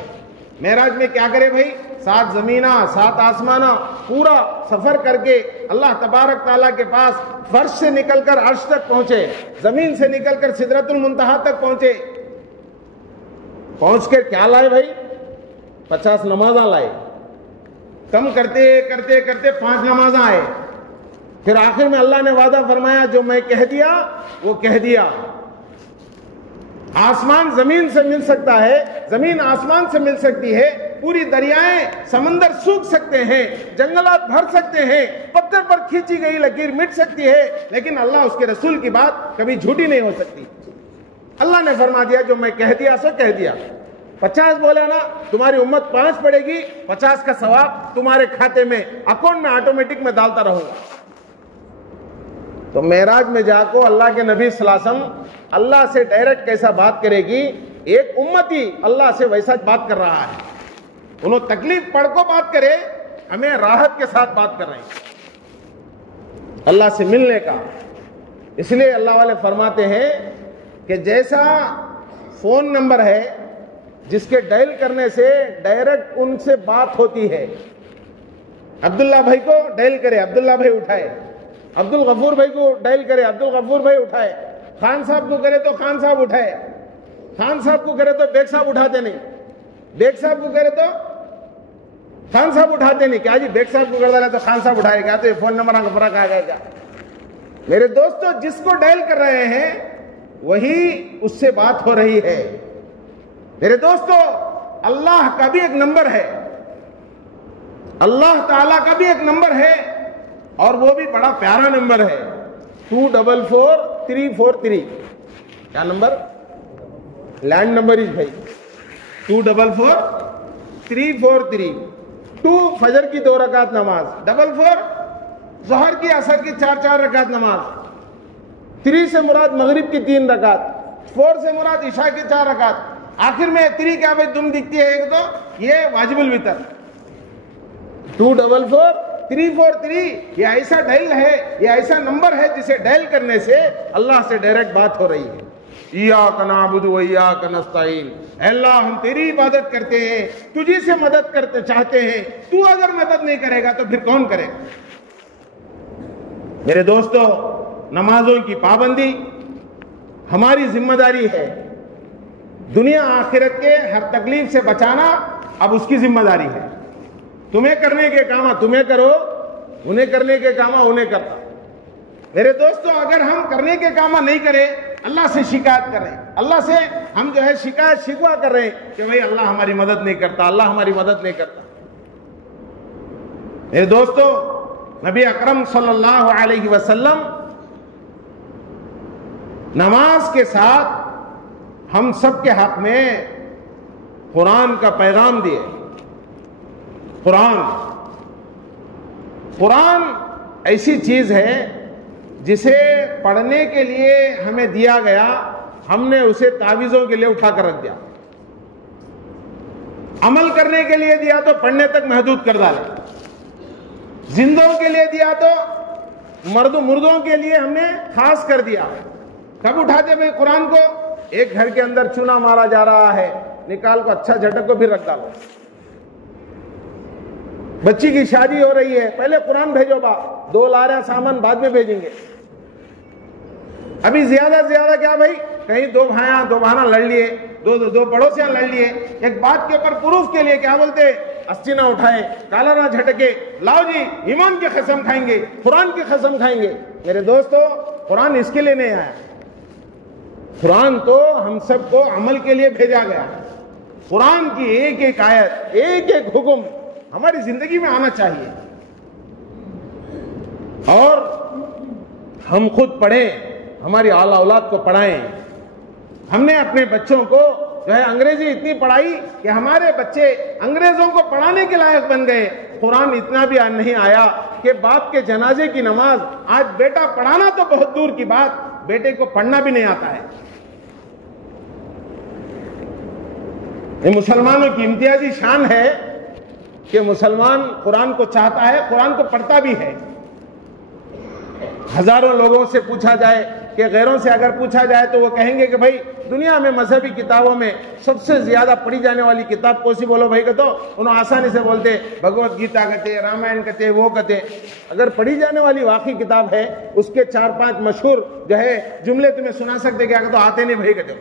معراج میں کیا کرے بھائی؟ 7 زمینہ 7 آسمانہ پورا سفر کر کے اللہ تبارک تعالیٰ کے پاس فرش سے نکل کر عرش تک پہنچے، زمین سے نکل کر سدرۃ المنتہا تک پہنچے. پہنچ کر کیا لائے بھائی؟ 50 نمازاں لائے. کم کرتے کرتے کرتے 5 نمازاں آئے. پھر آخر میں اللہ نے وعدہ فرمایا جو میں کہہ دیا وہ کہہ دیا. آسمان زمین سے مل سکتا ہے، زمین آسمان سے مل سکتی ہے، پوری دریائیں سمندر سوکھ سکتے ہیں، جنگلات بھر سکتے ہیں، پتھر پر کھینچی گئی لکیر مٹ سکتی ہے، لیکن اللہ اس کے رسول کی بات کبھی جھوٹی نہیں ہو سکتی. اللہ نے فرما دیا جو میں کہہ دیا سو کہہ دیا. 50 بولے نا، تمہاری امت 5 پڑے گی، 50 کا ثواب تمہارے کھاتے میں اکاؤنٹ میں آٹومیٹک میں ڈالتا رہوں گا. تو معراج میں جا کو اللہ کے نبی صلی اللہ علیہ وسلم اللہ سے ڈائریکٹ کیسا بات کرے گی، ایک امتی اللہ سے ویسا بات کر رہا ہے. انہوں تکلیف پڑھ کو بات کرے، ہمیں راحت کے ساتھ بات کر رہے ہیں اللہ سے ملنے کا. اس لیے اللہ والے فرماتے ہیں کہ جیسا فون نمبر ہے جس کے ڈائل کرنے سے ڈائریکٹ ان سے بات ہوتی ہے، عبداللہ بھائی کو ڈائل کرے، عبداللہ بھائی اٹھائے، عبد الغفور بھائی کو ڈائل کرے، عبد الغفور بھائی اٹھائے، خان صاحب کو کرے تو خان صاحب اٹھائے، خان صاحب کو کرے تو بیگ صاحب اٹھاتے نہیں، بیگ صاحب کو کرے تو خان صاحب اٹھاتے نہیں. کیا جی بیگ صاحب کو کر ڈالا تو خان صاحب اٹھائے گا؟ تو یہ فون نمبر کا فرق آ گیا کیا؟ میرے دوستو، جس کو ڈائل کر رہے ہیں وہی اس سے بات ہو رہی ہے. میرے دوستو، اللہ کا بھی ایک نمبر ہے، اللہ تعالیٰ کا بھی ایک نمبر ہے، اور وہ بھی بڑا پیارا نمبر ہے، 244343. کیا نمبر؟ لینڈ نمبر ہی بھائی 244343. 2 فجر کی 2 رکعت نماز، 44 ظہر کی عصر کی 4 رکعت نماز، 3 سے مراد مغرب کی 3 رکعت، 4 سے مراد عشاء کی 4 رکعت. آخر میں 3 کیا بھائی تم دکھتی ہے ایک تو یہ واجب الوتر. 244343 یہ ایسا ڈائل ہے، یہ ایسا نمبر ہے جسے ڈائل کرنے سے اللہ سے ڈائریکٹ بات ہو رہی ہے. ایاک نعبد و ایاک نستعین، اے اللہ ہم تیری عبادت کرتے ہیں، تجھی سے مدد کرتے چاہتے ہیں، تو اگر مدد نہیں کرے گا تو پھر کون کرے گا؟ میرے دوستو، نمازوں کی پابندی ہماری ذمہ داری ہے. دنیا آخرت کے ہر تکلیف سے بچانا اب اس کی ذمہ داری ہے. تمہیں کرنے کے کام تمہیں کرو، انہیں کرنے کے کام انہیں کرتا. میرے دوستو، اگر ہم کرنے کے کام نہیں کریں، اللہ سے شکایت کر رہے ہیں، اللہ سے ہم جو ہے شکایت شکوا کر رہے ہیں کہ بھائی اللہ ہماری مدد نہیں کرتا، اللہ ہماری مدد نہیں کرتا. میرے دوستو، نبی اکرم صلی اللہ علیہ وسلم نماز کے ساتھ ہم سب کے حق میں قرآن کا پیغام دیے. قرآن ایسی چیز ہے جسے پڑھنے کے لیے ہمیں دیا گیا، ہم نے اسے تعویذوں کے لیے اٹھا کر رکھ دیا. عمل کرنے کے لیے دیا تو پڑھنے تک محدود کر ڈالا. زندوں کے لیے دیا تو مردوں کے لیے ہم نے خاص کر دیا. کب اٹھاتے بھائی قرآن کو؟ ایک گھر کے اندر چونا مارا جا رہا ہے، نکال کو اچھا جھٹک کو پھر رکھ ڈالو. بچی کی شادی ہو رہی ہے، پہلے قرآن بھیجو با، 2 لارے سامان بعد میں بھیجیں گے. ابھی زیادہ کیا بھائی، کہیں 2 بھانا لڑ لیے، دو پڑوسیاں لڑ لیے، ایک بات کے اوپر پروف کے لیے کیا بولتے، استی نہ اٹھائے، کالا نہ جھٹکے، لاؤ جی ایمان کی قسم کھائیں گے، قرآن کی قسم کھائیں گے. میرے دوستو، قرآن اس کے لیے نہیں آیا. قرآن تو ہم سب کو عمل کے لیے بھیجا گیا. قرآن کی ایک ایک آیت، ایک ایک حکم ہماری زندگی میں آنا چاہیے، اور ہم خود پڑھیں، ہماری اعلی اولاد کو پڑھائیں. ہم نے اپنے بچوں کو جو ہے انگریزی اتنی پڑھائی کہ ہمارے بچے انگریزوں کو پڑھانے کے لائق بن گئے. قرآن اتنا بھی نہیں آیا کہ باپ کے جنازے کی نماز آج بیٹا پڑھانا تو بہت دور کی بات، بیٹے کو پڑھنا بھی نہیں آتا ہے. یہ مسلمانوں کی امتیازی شان ہے کہ مسلمان قرآن کو چاہتا ہے، قرآن کو پڑھتا بھی ہے. ہزاروں لوگوں سے پوچھا جائے کہ غیروں سے اگر پوچھا جائے تو وہ کہیں گے کہ بھائی دنیا میں مذہبی کتابوں میں سب سے زیادہ پڑھی جانے والی کتاب کون سی بولو بھائی کہ تو انہوں آسانی سے بولتے بھگوت گیتا کہتے، رامائن کہتے، وہ کہتے. اگر پڑھی جانے والی واقعی کتاب ہے، اس کے 4-5 مشہور جو ہے جملے تمہیں سنا سکتے، کیا کہ تو آتے نہیں بھائی کہتے.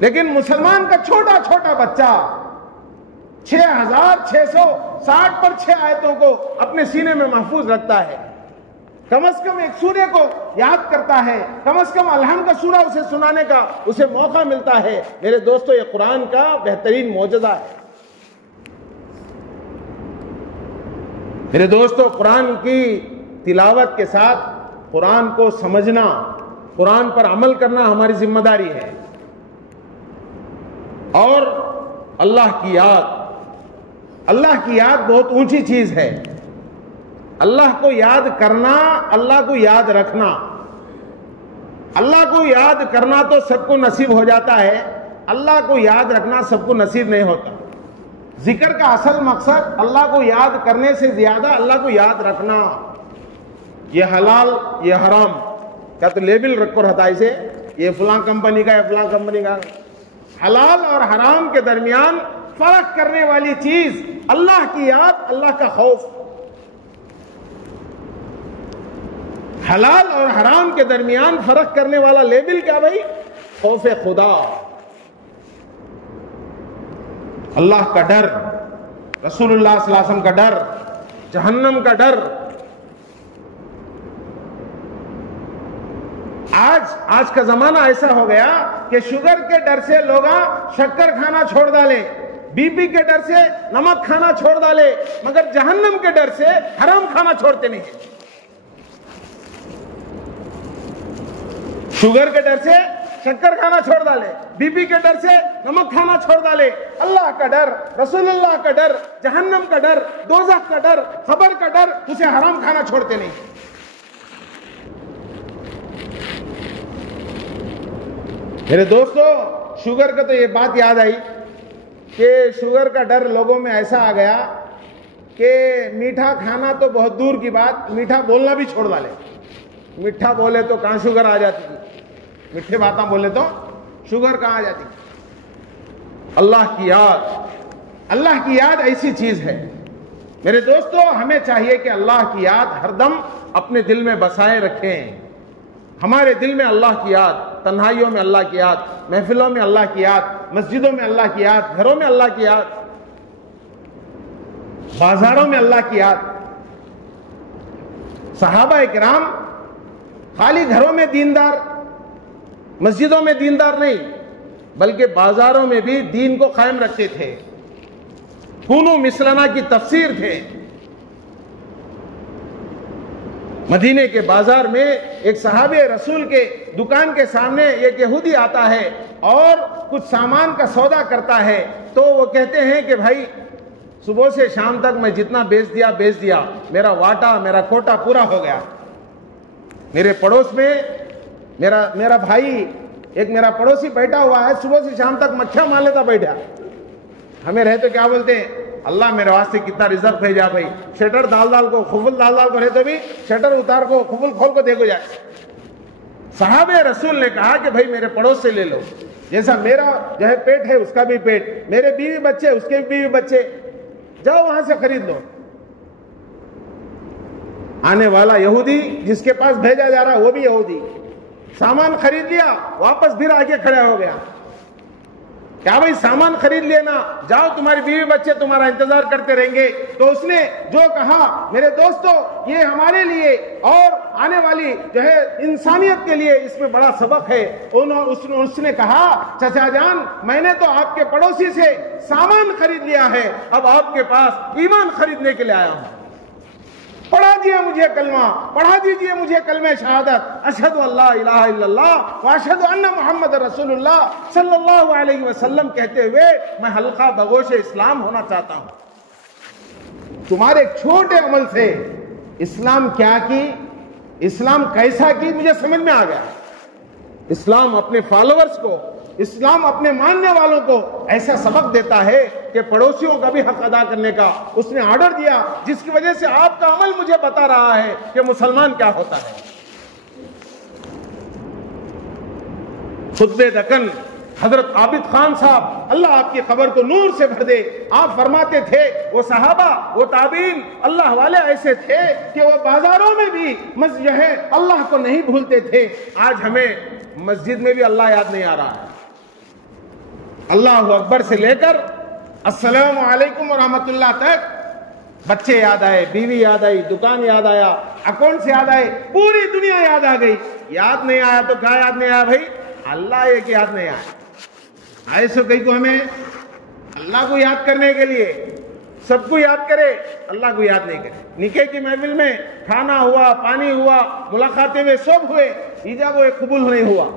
لیکن مسلمان کا چھوٹا بچہ 6660 پر 6 آیتوں کو اپنے سینے میں محفوظ رکھتا ہے. کم از کم ایک سورے کو یاد کرتا ہے، کم از کم الحمد کا سورہ اسے سنانے کا اسے موقع ملتا ہے. میرے دوستو، یہ قرآن کا بہترین معجزہ ہے. میرے دوستو، قرآن کی تلاوت کے ساتھ قرآن کو سمجھنا، قرآن پر عمل کرنا ہماری ذمہ داری ہے. اور اللہ کی یاد بہت اونچی چیز ہے. اللہ کو یاد کرنا، اللہ کو یاد رکھنا. اللہ کو یاد کرنا تو سب کو نصیب ہو جاتا ہے، اللہ کو یاد رکھنا سب کو نصیب نہیں ہوتا. ذکر کا اصل مقصد اللہ کو یاد کرنے سے زیادہ اللہ کو یاد رکھنا. یہ حلال یہ حرام کیا تو لیبل رکھو رہتا ہے اسے, یہ فلاں کمپنی کا ہے فلاں کمپنی کا. حلال اور حرام کے درمیان فرق کرنے والی چیز اللہ کی یاد, اللہ کا خوف. حلال اور حرام کے درمیان فرق کرنے والا لیبل کیا بھائی؟ خوف خدا, اللہ کا ڈر, رسول اللہ صلی اللہ علیہ وسلم کا ڈر, جہنم کا ڈر. آج کا زمانہ ایسا ہو گیا کہ شوگر کے ڈر سے لوگ شکر کھانا چھوڑ ڈالے, بی پی کے ڈر سے نمک کھانا چھوڑ ڈالے, مگر جہنم کے ڈر سے حرام کھانا چھوڑتے نہیں. شوگر کے ڈر سے شکر کھانا چھوڑ ڈالے, بی پی کے ڈر سے نمک کھانا چھوڑ ڈالے. اللہ کا ڈر, رسول اللہ کا ڈر, جہنم کا ڈر, دوزخ کا ڈر, خبر کا ڈر, اسے حرام کھانا چھوڑتے نہیں. میرے دوستو, شوگر کا تو یہ بات یاد آئی کہ شوگر کا ڈر لوگوں میں ایسا آ گیا کہ میٹھا کھانا تو بہت دور کی بات, میٹھا بولنا بھی چھوڑ ڈالے. میٹھا بولے تو کہاں شوگر آ جاتی تھی, میٹھے باتیں بولے تو شوگر کہاں آ جاتی. اللہ کی یاد, اللہ کی یاد ایسی چیز ہے میرے دوستو, ہمیں چاہیے کہ اللہ کی یاد ہر دم اپنے دل میں بسائے رکھیں. ہمارے دل میں اللہ کی یاد, تنہائیوں میں اللہ کی یاد, محفلوں میں اللہ کی یاد, مسجدوں میں اللہ کی یاد, گھروں میں اللہ کی یاد, بازاروں میں اللہ کی یاد. صحابہ کرام خالی گھروں میں دیندار, مسجدوں میں دیندار نہیں, بلکہ بازاروں میں بھی دین کو قائم رکھتے تھے. کونو مثلنا کی تفسیر تھے. مدینے کے بازار میں ایک صحابی رسول کے دکان کے سامنے ایک یہودی آتا ہے اور کچھ سامان کا سودا کرتا ہے, تو وہ کہتے ہیں کہ بھائی صبح سے شام تک میں جتنا بیچ دیا, میرا واٹا میرا کوٹا پورا ہو گیا. میرے پڑوس میں میرا بھائی ایک میرا پڑوسی بیٹھا ہوا ہے, صبح سے شام تک مکھیاں مار لیتا بیٹھا. ہمیں رہتے کیا بولتے ہیں, اللہ میرے واسطے کتنا رزق بھیجا بھائی, شٹر ڈال کو خبل ڈال کو رہتے بھی شٹر اتار کو خبل کھول کو دیکھو جائے. صحابہ رسول نے کہا کہ بھائی میرے پڑوس سے لے لو, جیسا میرا جو ہے پیٹ ہے اس کا بھی پیٹ, میرے بیوی بچے اس کے بیوی بچے, جاؤ وہاں سے خرید لو. آنے والا یہودی جس کے پاس بھیجا جا رہا وہ بھی یہودی, سامان خرید لیا, واپس پھر آگے کھڑا ہو گیا. کیا بھائی سامان خرید لینا, جاؤ تمہاری بیوی بچے تمہارا انتظار کرتے رہیں گے. تو اس نے جو کہا میرے دوستو, یہ ہمارے لیے اور آنے والی جو ہے انسانیت کے لیے اس میں بڑا سبق ہے. اس نے کہا چچا جان, میں نے تو آپ کے پڑوسی سے سامان خرید لیا ہے, اب آپ کے پاس ایمان خریدنے کے لیے آیا ہوں. پڑھا دیجیے مجھے کلمہ, پڑھا دیجیے مجھے کلمہ شہادت, اشہد ان لا الہ الا اللہ واشہد ان محمد رسول اللہ صلی اللہ علیہ وسلم کہتے ہوئے میں حلقہ بگوش اسلام ہونا چاہتا ہوں. تمہارے ایک چھوٹے عمل سے اسلام کیا کی, اسلام کیسا کی, مجھے سمجھ میں آ گیا. اسلام اپنے فالوورز کو, اسلام اپنے ماننے والوں کو ایسا سبق دیتا ہے کہ پڑوسیوں کا بھی حق ادا کرنے کا اس نے آرڈر دیا, جس کی وجہ سے آپ کا عمل مجھے بتا رہا ہے کہ مسلمان کیا ہوتا ہے. خطبہ دکن حضرت عابد خان صاحب, اللہ آپ کی قبر کو نور سے بھر دے, آپ فرماتے تھے وہ صحابہ وہ تابعین اللہ والے ایسے تھے کہ وہ بازاروں میں بھی جو ہے اللہ کو نہیں بھولتے تھے. آج ہمیں مسجد میں بھی اللہ یاد نہیں آ رہا ہے. اللہ اکبر سے لے کر السلام علیکم ورحمۃ اللہ تک بچے یاد آئے, بیوی یاد آئی, دکان یاد آیا, اکاؤنٹ یاد آئے, پوری دنیا یاد آ گئی. یاد نہیں آیا تو کیا یاد نہیں آیا بھائی, اللہ ایک یاد نہیں آیا. ایسے کہیں کو ہمیں اللہ کو یاد کرنے کے لیے سب کو یاد کرے, اللہ کو یاد نہیں کرے. نکاح کی محفل میں کھانا ہوا, پانی ہوا, ملاقاتیں ہوئے, سب ہوئے, ایجاب و قبول نہیں ہوا.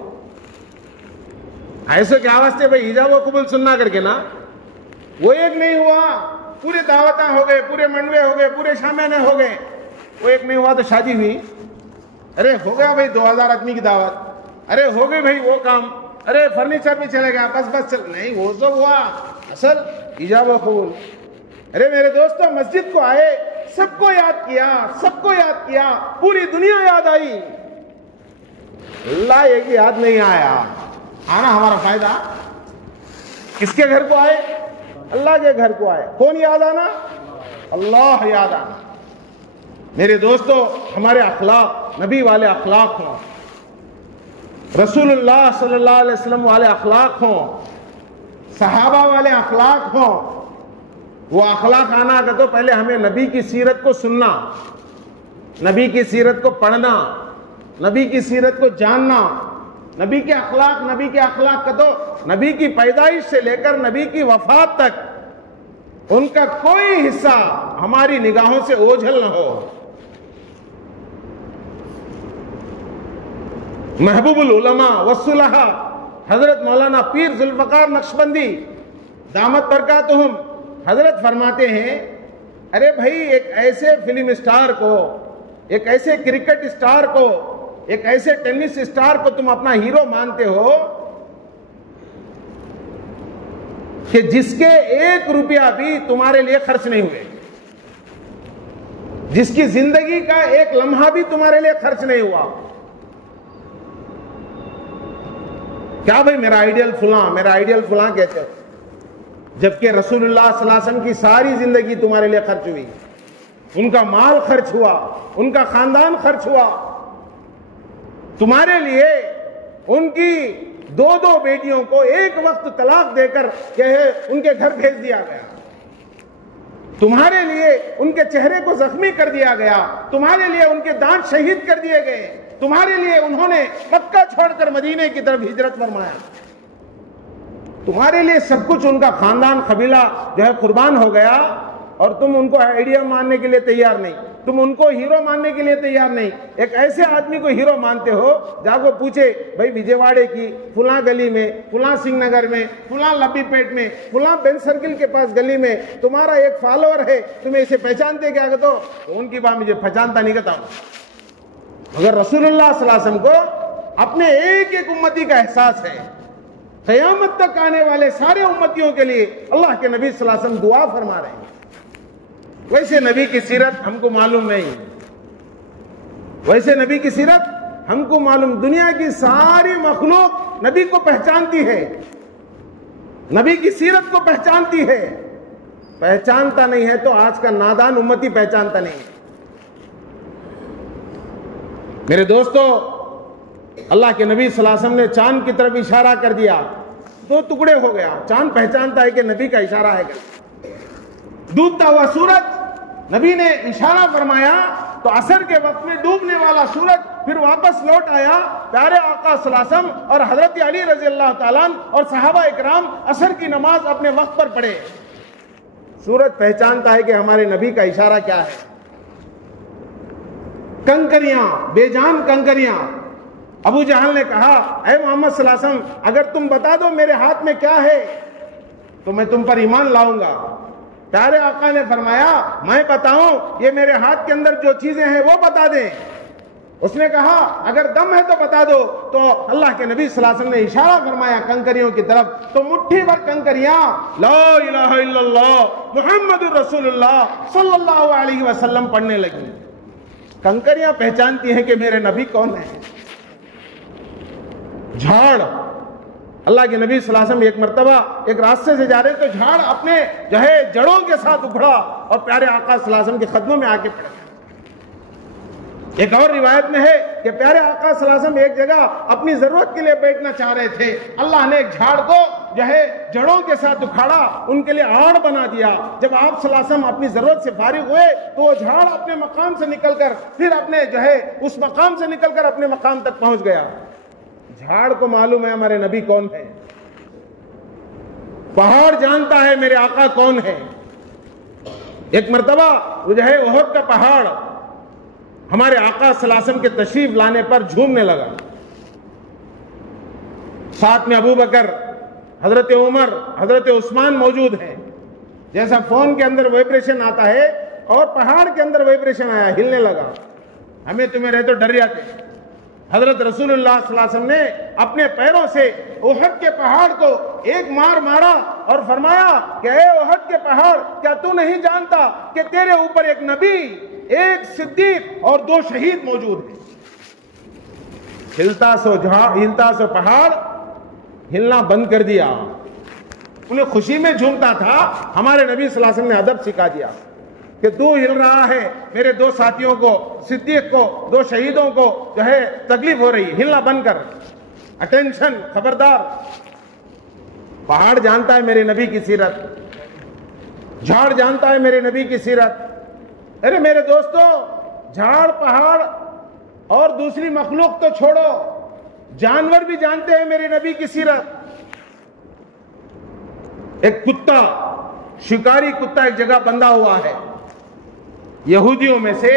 ایسے کیا واسطے بھائی ایجاب و قبول سننا کر کے نا, وہ ایک نہیں ہوا, پورے دعوتیں ہو گئے, پورے منڈوے ہو گئے, پورے شامیانے ہو گئے, وہ ایک نہیں ہوا تو شادی ہوئی. ارے ہو گیا بھائی 2000 آدمی کی دعوت, ارے ہو گئی بھائی وہ کام, ارے فرنیچر بھی چلے گا, بس چل نہیں, وہ سب ہوا. اصل ایجاب و قبول. ارے میرے دوستوں، مسجد کو آئے، سب کو یاد کیا، سب کو یاد کیا، پوری دنیا یاد آئی، اللہ ایک یاد نہیں آیا. آنا ہمارا فائدہ. کس کے گھر کو آئے؟ اللہ کے گھر کو آئے. کون یاد آنا؟ اللہ یاد آنا. میرے دوستو، ہمارے اخلاق نبی والے اخلاق ہوں، رسول اللہ صلی اللہ علیہ وسلم والے اخلاق ہوں، صحابہ والے اخلاق ہوں. وہ اخلاق آنا کہ تو پہلے ہمیں نبی کی سیرت کو سننا، نبی کی سیرت کو پڑھنا، نبی کی سیرت کو جاننا. نبی کے اخلاق کا تو نبی کی پیدائش سے لے کر نبی کی وفات تک ان کا کوئی حصہ ہماری نگاہوں سے اوجھل نہ ہو. محبوب العلماء والصلحاء حضرت مولانا پیر ذوالفقار نقشبندی دامت برکاتہم حضرت فرماتے ہیں، ارے بھائی، ایک ایسے فلم اسٹار کو، ایک ایسے کرکٹ اسٹار کو، ایک ایسے ٹینس اسٹار کو تم اپنا ہیرو مانتے ہو کہ جس کے 1 روپیہ بھی تمہارے لیے خرچ نہیں ہوئے، جس کی زندگی کا 1 لمحہ بھی تمہارے لیے خرچ نہیں ہوا. کیا بھائی میرا آئیڈیل فلاں، میرا آئیڈیل فلاں کہتے ہو، جبکہ رسول اللہ صلی اللہ علیہ وسلم کی ساری زندگی تمہارے لیے خرچ ہوئی، ان کا مال خرچ ہوا، ان کا خاندان خرچ ہوا تمہارے لیے. ان کی 2 بیٹیوں کو ایک وقت طلاق دے کر ان کے گھر بھیج دیا گیا، تمہارے لیے ان کے چہرے کو زخمی کر دیا گیا، تمہارے لیے ان کے دانت شہید کر دیے گئے، تمہارے لیے انہوں نے مکہ چھوڑ کر مدینے کی طرف ہجرت فرمایا. تمہارے لیے سب کچھ، ان کا خاندان قبیلہ جو ہے قربان ہو گیا، اور تم ان کو آئیڈیا ماننے کے لیے تیار نہیں، تم ان کو ہیرو ماننے کے لیے تیار نہیں. ایک ایسے آدمی کو ہیرو مانتے ہو، جا کو پوچھے بھائی وجے واڑے کی فلاں گلی میں، فلاں سنگھ نگر میں، فلاں لبی پیٹ میں، فلاں بینک سرکل کے پاس گلی میں تمہارا ایک فالوور ہے، تمہیں اسے پہچانتے کیا؟ کہ تو ان کی بات مجھے پہچانتا نہیں کہتا. مگر رسول اللہ صلی اللہ علیہ وسلم کو اپنے ایک امتی کا احساس ہے. قیامت تک آنے والے سارے امتیوں کے لیے اللہ کے نبی صلی اللہ علیہ وسلم دعا فرما رہے ہیں. ویسے نبی کی سیرت ہم کو معلوم نہیں، ویسے نبی کی سیرت ہم کو معلوم. دنیا کی ساری مخلوق نبی کو پہچانتی ہے، نبی کی سیرت کو پہچانتی ہے. پہچانتا نہیں ہے تو آج کا نادان امتی پہچانتا نہیں ہے. میرے دوستو، اللہ کے نبی صلی اللہ علیہ وسلم نے چاند کی طرف اشارہ کر دیا، 2 ٹکڑے ہو گیا. چاند پہچانتا ہے کہ نبی کا اشارہ ہے. ڈوبتا ہوا سورج، نبی نے اشارہ فرمایا تو عصر کے وقت میں ڈوبنے والا سورج پھر واپس لوٹ آیا. پیارے آقا صلی اللہ علیہ وسلم اور حضرت علی رضی اللہ تعالیٰ عنہ اور صحابہ اکرام عصر کی نماز اپنے وقت پر پڑھے. سورج پہچانتا ہے کہ ہمارے نبی کا اشارہ کیا ہے. کنکریاں، بے جان کنکریاں. ابو جہل نے کہا، اے محمد صلی اللہ علیہ وسلم، اگر تم بتا دو میرے ہاتھ میں کیا ہے تو میں تم پر ایمان لاؤں گا. پیارے آقا نے فرمایا، میں بتاؤں؟ یہ میرے ہاتھ کے اندر جو چیزیں ہیں وہ بتا دیں. اس نے کہا اگر دم ہے تو بتا دو. تو اللہ کے نبی صلی اللہ علیہ وسلم نے اشارہ فرمایا کنکریوں کی طرف، تو مٹھی بھر کنکریاں لا الہ الا اللہ محمد رسول اللہ صلی اللہ علیہ وسلم پڑھنے لگی. کنکریاں پہچانتی ہیں کہ میرے نبی کون ہیں. جھاڑ، اللہ کے نبی صلی اللہ علیہ وسلم ایک مرتبہ ایک راستے سے جا رہے تو جھاڑ اپنے جو ہے جڑوں کے ساتھ اکھڑا اور پیارے آقا صلی اللہ علیہ وسلم کے قدموں میں آ کے پڑ گیا. ایک اور روایت میں ہے کہ پیارے آقا صلی اللہ علیہ وسلم ایک جگہ اپنی ضرورت کے لیے بیٹھنا چاہ رہے تھے. اللہ نے ایک جھاڑ کو جو ہے جڑوں کے ساتھ اکھاڑا، ان کے لیے آڑ بنا دیا. جب آپ صلی اللہ علیہ وسلم اپنی ضرورت سے فارغ ہوئے تو وہ جھاڑ اپنے مقام سے نکل کر پھر اپنے جو ہے اس مقام سے نکل کر اپنے مقام تک پہنچ گیا. جھاڑ کو معلوم ہے ہمارے نبی کون ہے. پہاڑ جانتا ہے میرے آقا کون ہے. ایک مرتبہ وہ جو ہے احد کا پہاڑ ہمارے آقا صلی اللہ علیہ وسلم کے تشریف لانے پر جھومنے لگا. ساتھ میں ابو بکر، حضرت عمر، حضرت عثمان موجود ہیں. جیسا فون کے اندر وائبریشن آتا ہے اور پہاڑ کے اندر وائبریشن آیا، ہلنے لگا. ہمیں تمہیں رہے تو ڈر جاتے. حضرت رسول اللہ صلی اللہ علیہ وسلم نے اپنے پیروں سے احد کے پہاڑ کو ایک مار مارا اور فرمایا کہ اے احد کے پہاڑ، کیا تو نہیں جانتا کہ تیرے اوپر ایک نبی، ایک صدیق اور 2 شہید موجود ہیں؟ ہلتا سو پہاڑ ہلنا بند کر دیا. انہیں خوشی میں جھومتا تھا. ہمارے نبی صلی اللہ علیہ وسلم نے ادب سکھا دیا کہ تو ہل رہا ہے، میرے 2 ساتھیوں کو، صدیق کو، 2 شہیدوں کو جو ہے تکلیف ہو رہی، ہلنا بند کر، اٹینشن، خبردار. پہاڑ جانتا ہے میرے نبی کی سیرت، جھاڑ جانتا ہے میرے نبی کی سیرت. ارے میرے دوستو، جھاڑ، پہاڑ اور دوسری مخلوق تو چھوڑو، جانور بھی جانتے ہیں میرے نبی کی سیرت. ایک کتا، شکاری کتا ایک جگہ بندھا ہوا ہے. یہودیوں میں سے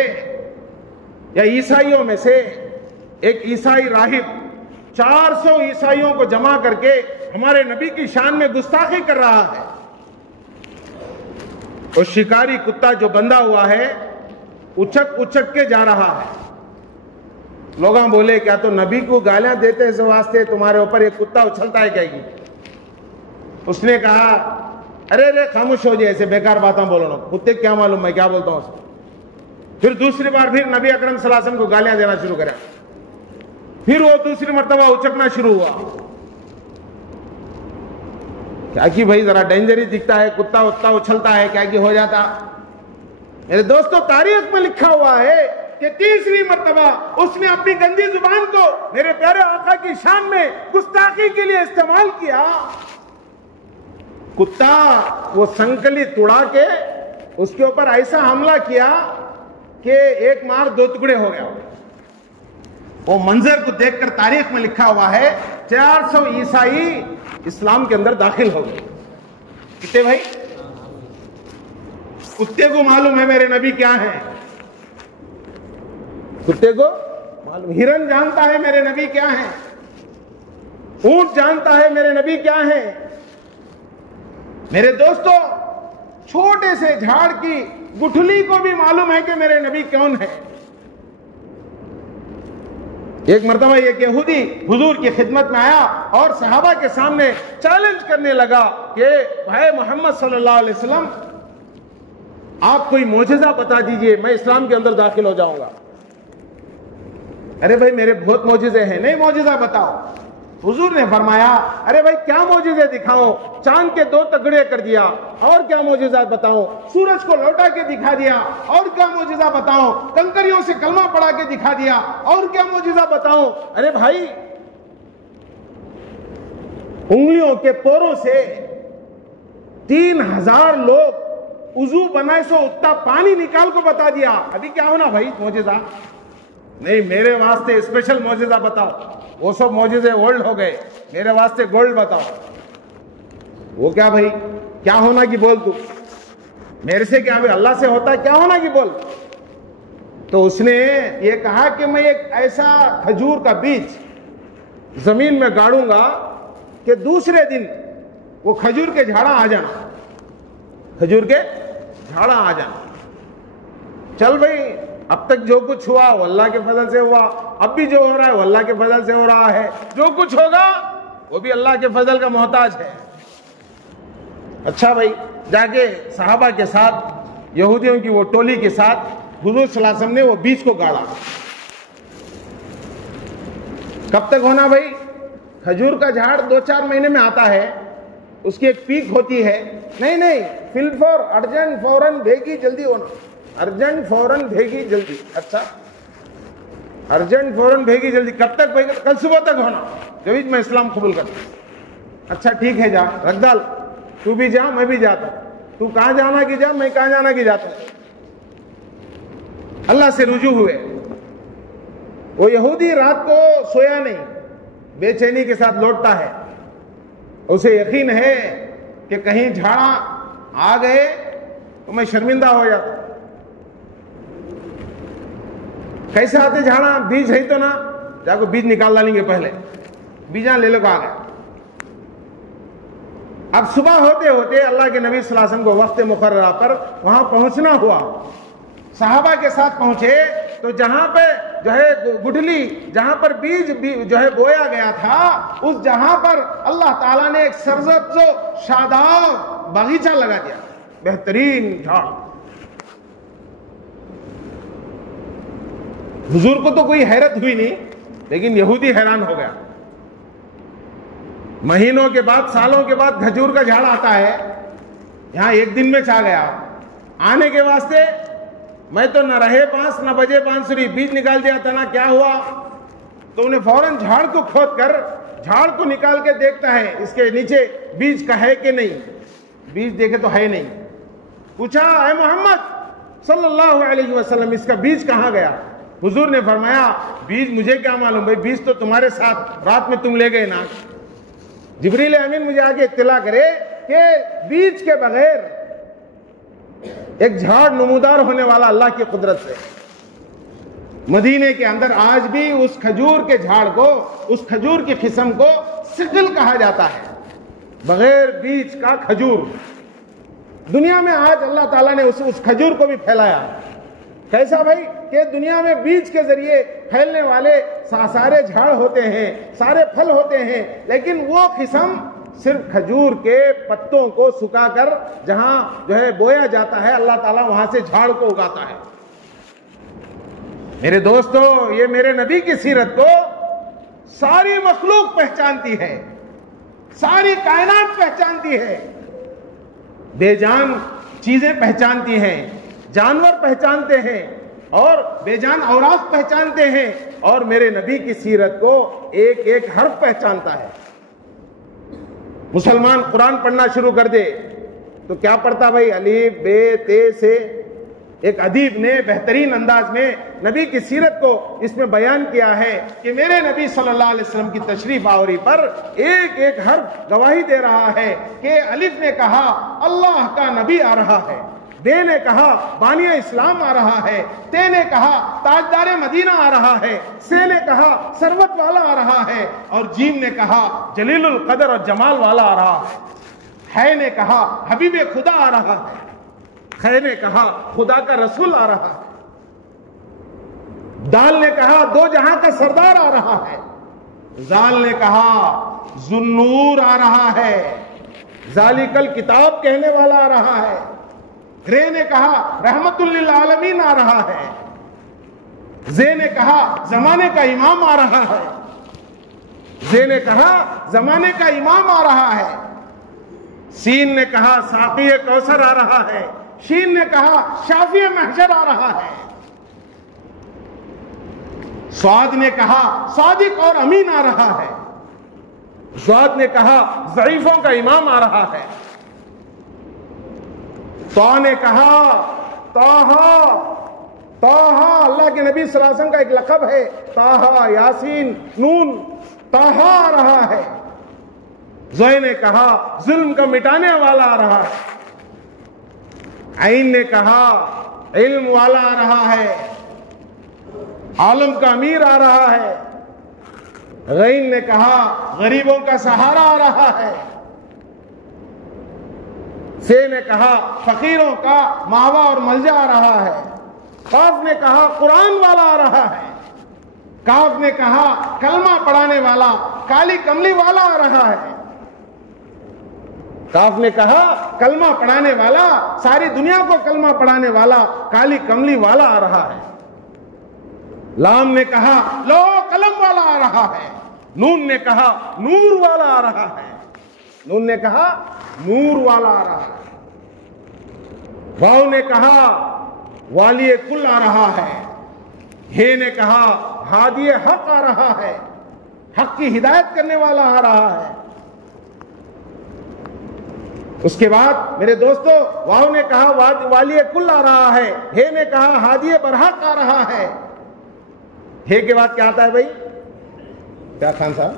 یا عیسائیوں میں سے ایک عیسائی راہب 400 عیسائیوں کو جمع کر کے ہمارے نبی کی شان میں گستاخی کر رہا ہے. اور شکاری کتا جو بندھا ہوا ہے اچک اچک کے جا رہا ہے. لوگاں بولے کیا تو نبی کو گالیاں دیتے اس واسطے تمہارے اوپر ایک کتا اچھلتا ہے کیا؟ اس نے کہا ارے خاموش ہو جائے، ایسے بیکار باتیں بولو، کتے کیا معلوم میں کیا بولتا ہوں اس کو. پھر دوسری بار پھر نبی اکرم صلی اللہ علیہ وسلم کو گالیاں دینا شروع کرا. پھر وہ دوسری مرتبہ اچکنا شروع ہوا. کیا کہ بھائی ذرا ڈینجری دکھتا ہے، کتا اتنا اچھلتا ہے، کیا کہ ہو جاتا. میرے دوستو، تاریخ میں لکھا ہوا ہے کہ 30ویں مرتبہ اس نے اپنی گندی زبان کو میرے پیارے آقا کی شان میں گستاخی کے لیے استعمال کیا. کتا وہ سنکلی توڑا کے اس کے اوپر ایسا حملہ کیا کہ ایک مار 2 ٹکڑے ہو گیا. وہ منظر کو دیکھ کر تاریخ میں لکھا ہوا ہے 400 عیسائی اسلام کے اندر داخل ہو گئے. کتے بھائی، کتے کو معلوم ہے میرے نبی کیا ہیں، کتے کو معلوم. ہرن جانتا ہے میرے نبی کیا ہیں، اونٹ جانتا ہے میرے نبی کیا ہیں. میرے دوستو، چھوٹے سے جھاڑ کی گٹھلی کو بھی معلوم ہے کہ میرے نبی کون ہے. ایک مرتبہ ایک یہودی حضور کی خدمت میں آیا اور صحابہ کے سامنے چیلنج کرنے لگا کہ بھائی محمد صلی اللہ علیہ وسلم، آپ کوئی معجزہ بتا دیجئے، میں اسلام کے اندر داخل ہو جاؤں گا. ارے بھائی میرے بہت معجزے ہیں. نہیں، معجزہ بتاؤ. حضور نے فرمایا ارے بھائی کیا معجزے دکھاؤں؟ چاند کے 2 ٹکڑے کر دیا. اور کیا معجزہ بتاؤں؟ سورج کو لوٹا کے دکھا دیا. اور کیا معجزہ بتاؤں؟ کنکریوں سے کلمہ پڑھا کے دکھا دیا. اور کیا معجزہ بتاؤں؟ ارے بھائی، انگلیوں کے پوروں سے 3000 لوگ وضو بنائے سو اتنا پانی نکال کو بتا دیا. ابھی کیا ہونا بھائی معجزہ؟ نہیں، میرے واسطے اسپیشل معجزہ بتاؤ. وہ سب معجزے اولڈ ہو گئے، میرے واسطے گولڈ بتاؤ. وہ کیا بھائی، کیا ہونا کی بول. تو میرے سے کیا بھائی، اللہ سے ہوتا ہے، کیا ہونا کی بول. تو اس نے یہ کہا کہ میں ایک ایسا کھجور کا بیج زمین میں گاڑوں گا کہ دوسرے دن وہ کھجور کے جھاڑا آ جانا، کھجور کے جھاڑا آ جانا. چل بھائی، اب تک جو کچھ ہوا وہ اللہ کے فضل سے ہوا، اب بھی جو ہو رہا ہے وہ اللہ کے فضل سے ہو رہا ہے، جو کچھ ہوگا وہ بھی اللہ کے فضل کا محتاج ہے. اچھا بھائی، جا کے صحابہ کے ساتھ، یہودیوں کی وہ ٹولی کے ساتھ حضور صلی اللہ علیہ وسلم نے وہ بیج کو گاڑا. کب تک ہونا بھائی؟ کھجور کا جھاڑ 2-4 مہینے میں آتا ہے، اس کی ایک پیک ہوتی ہے. نہیں، فل فور ارجنٹ، فوراً بھیگی جلدی ہونا، ارجنٹ فوراً بھیگی جلدی. اچھا، ارجنٹ فوراً بھیگی جلدی کب تک بھیگی؟ کل صبح تک ہونا، جب میں اسلام قبول کرتا ہوں. اچھا ٹھیک ہے، جا رکھ ڈال، تو بھی جا میں بھی جاتا ہوں. تو کہاں جانا کی جا، میں کہاں جانا کی جاتا ہوں. اللہ سے رجوع ہوئے. وہ یہودی رات کو سویا نہیں، بے چینی کے ساتھ لوٹتا ہے. اسے یقین ہے کہ کہیں جھاڑا آ گئے تو میں شرمندہ ہو جاتا. کیسے آتے جھاڑا؟ بیج ہے تو نا، جا کو بیج نکال ڈالیں گے، پہلے بیجاں لے لو آ گئے. اب صبح ہوتے ہوتے اللہ کے نبی صلی اللہ علیہ وسلم کو وقت مقررہ پر وہاں پہنچنا ہوا. صحابہ کے ساتھ پہنچے تو جہاں پہ جو ہے گٹھلی جہاں پر بیج جو ہے بویا گیا تھا، اس جہاں پر اللہ تعالیٰ نے ایک سرسبز و شاداب باغیچہ لگا دیا، بہترین جھاڑ۔ حضور کو تو کوئی حیرت ہوئی نہیں، لیکن یہودی حیران ہو گیا۔ مہینوں کے بعد، سالوں کے بعد کھجور کا جھاڑ آتا ہے، یہاں ایک دن میں چھا گیا۔ آنے کے واسطے میں تو نہ رہے پاس نہ بجے بانسری، بیج نکال دیا تھا، نہ کیا ہوا، تو انہیں فوراً جھاڑ کو کھود کر جھاڑ کو نکال کے دیکھتا ہے اس کے نیچے بیج کا ہے کہ نہیں، بیج دیکھے تو ہے نہیں۔ پوچھا اے محمد صلی اللہ علیہ وسلم اس کا بیج کہاں گیا؟ حضور نے فرمایا بیج مجھے کیا معلوم بھائی، بیج تو تمہارے ساتھ رات میں تم لے گئے نا۔ جبریل امین مجھے آگے اطلاع کرے کہ بیج کے بغیر ایک جھاڑ نمودار ہونے والا اللہ کی قدرت سے۔ مدینے کے اندر آج بھی اس کھجور کے جھاڑ کو، اس کھجور کی قسم کو سقل کہا جاتا ہے، بغیر بیج کا کھجور۔ دنیا میں آج اللہ تعالیٰ نے اس کھجور کو بھی پھیلایا۔ کیسا بھائی کہ دنیا میں بیج کے ذریعے پھیلنے والے سارے جھاڑ ہوتے ہیں، سارے پھل ہوتے ہیں، لیکن وہ قسم صرف کھجور کے پتوں کو سکھا کر جہاں جو ہے بویا جاتا ہے، اللہ تعالیٰ وہاں سے جھاڑ کو اگاتا ہے۔ میرے دوستو، یہ میرے نبی کی سیرت کو ساری مخلوق پہچانتی ہے، ساری کائنات پہچانتی ہے، بے جان چیزیں پہچانتی ہیں، جانور پہچانتے ہیں اور بے جان اوراق پہچانتے ہیں، اور میرے نبی کی سیرت کو ایک ایک حرف پہچانتا ہے۔ مسلمان قرآن پڑھنا شروع کر دے تو کیا پڑھتا بھائی؟ الف بے تے سے۔ ایک ادیب نے بہترین انداز میں نبی کی سیرت کو اس میں بیان کیا ہے کہ میرے نبی صلی اللہ علیہ وسلم کی تشریف آوری پر ایک ایک حرف گواہی دے رہا ہے کہ الف نے کہا اللہ کا نبی آ رہا ہے، بے نے کہا بانی اسلام آ رہا ہے، تے نے کہا تاجدار مدینہ آ رہا ہے، سے نے کہا ثروت والا آ رہا ہے، اور جیم نے کہا جلیل القدر اور جمال والا آ رہا ہے نے کہا حبیب خدا آ رہا ہے، خے نے کہا خدا کا رسول آ رہا ہے، دال نے کہا دو جہاں کا سردار آ رہا ہے، زال نے کہا ذوالنور آ رہا ہے، ذالک الکتاب کہنے والا آ رہا ہے، رے نے کہا رحمت للعالمین آ رہا ہے، زے نے کہا زمانے کا امام آ رہا ہے، زے نے کہا زمانے کا امام آ رہا ہے، سین نے کہا ساقی کوثر آ رہا ہے، شین نے کہا شافی محشر آ رہا ہے، صاد نے کہا صادق اور امین آ رہا ہے، صاد نے کہا ضعیفوں کا امام آ رہا ہے، طا نے کہا طٰہٰ، طٰہٰ اللہ کے نبی صلی اللہ علیہ وسلم کا ایک لقب ہے، طٰہٰ یاسین نون طٰہٰ آ رہا ہے، زوئے نے کہا ظلم کا مٹانے والا آ رہا ہے، عین نے کہا علم والا آ رہا ہے، عالم کا امیر آ رہا ہے، غین نے کہا غریبوں کا سہارا آ رہا ہے، سے نے کہا فقیروں کا ماوا اور ملجا آ رہا ہے، قاف نے کہا قرآن والا آ رہا ہے، کاف نے کہا کلمہ پڑھانے والا کالی کملی والا آ رہا ہے، کاف نے کہا کلمہ پڑھانے والا ساری دنیا کو کلمہ پڑھانے والا کالی کملی والا آ رہا ہے، لام نے کہا لو قلم والا آ رہا ہے، نون نے کہا نور والا آ رہا ہے، نون نے کہا نور والا آ رہا ہے، واو نے کہا والی کل آ رہا ہے، ہے نے کہا ہادی حق آ رہا ہے، حق کی ہدایت کرنے والا آ رہا ہے۔ اس کے بعد میرے دوستو واو نے کہا والی کل آ رہا ہے، ہے نے کہا ہادی برحق آ رہا ہے، ہے کے بعد کیا آتا ہے بھائی؟ کیا خان صاحب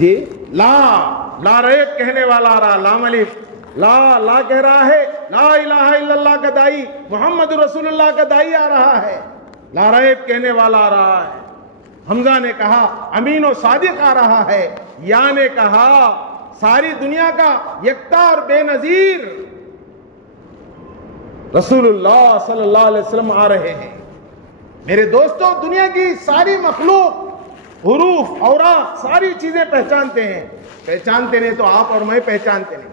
جی؟ لا ریب کہنے والا آ رہا، لام الف، لا کہہ رہا ہے، لا الہ الا اللہ کا دائی محمد رسول اللہ کا دائی آ رہا ہے، لا ریب کہنے والا آ رہا ہے، حمزہ نے کہا امین و صادق آ رہا ہے، یا نے کہا ساری دنیا کا یکتا اور بے نظیر رسول اللہ صلی اللہ علیہ وسلم آ رہے ہیں، میرے دوستو، دنیا کی ساری مخلوق حروف اوراق ساری چیزیں پہچانتے ہیں، پہچانتے نہیں تو آپ اور میں پہچانتے نہیں۔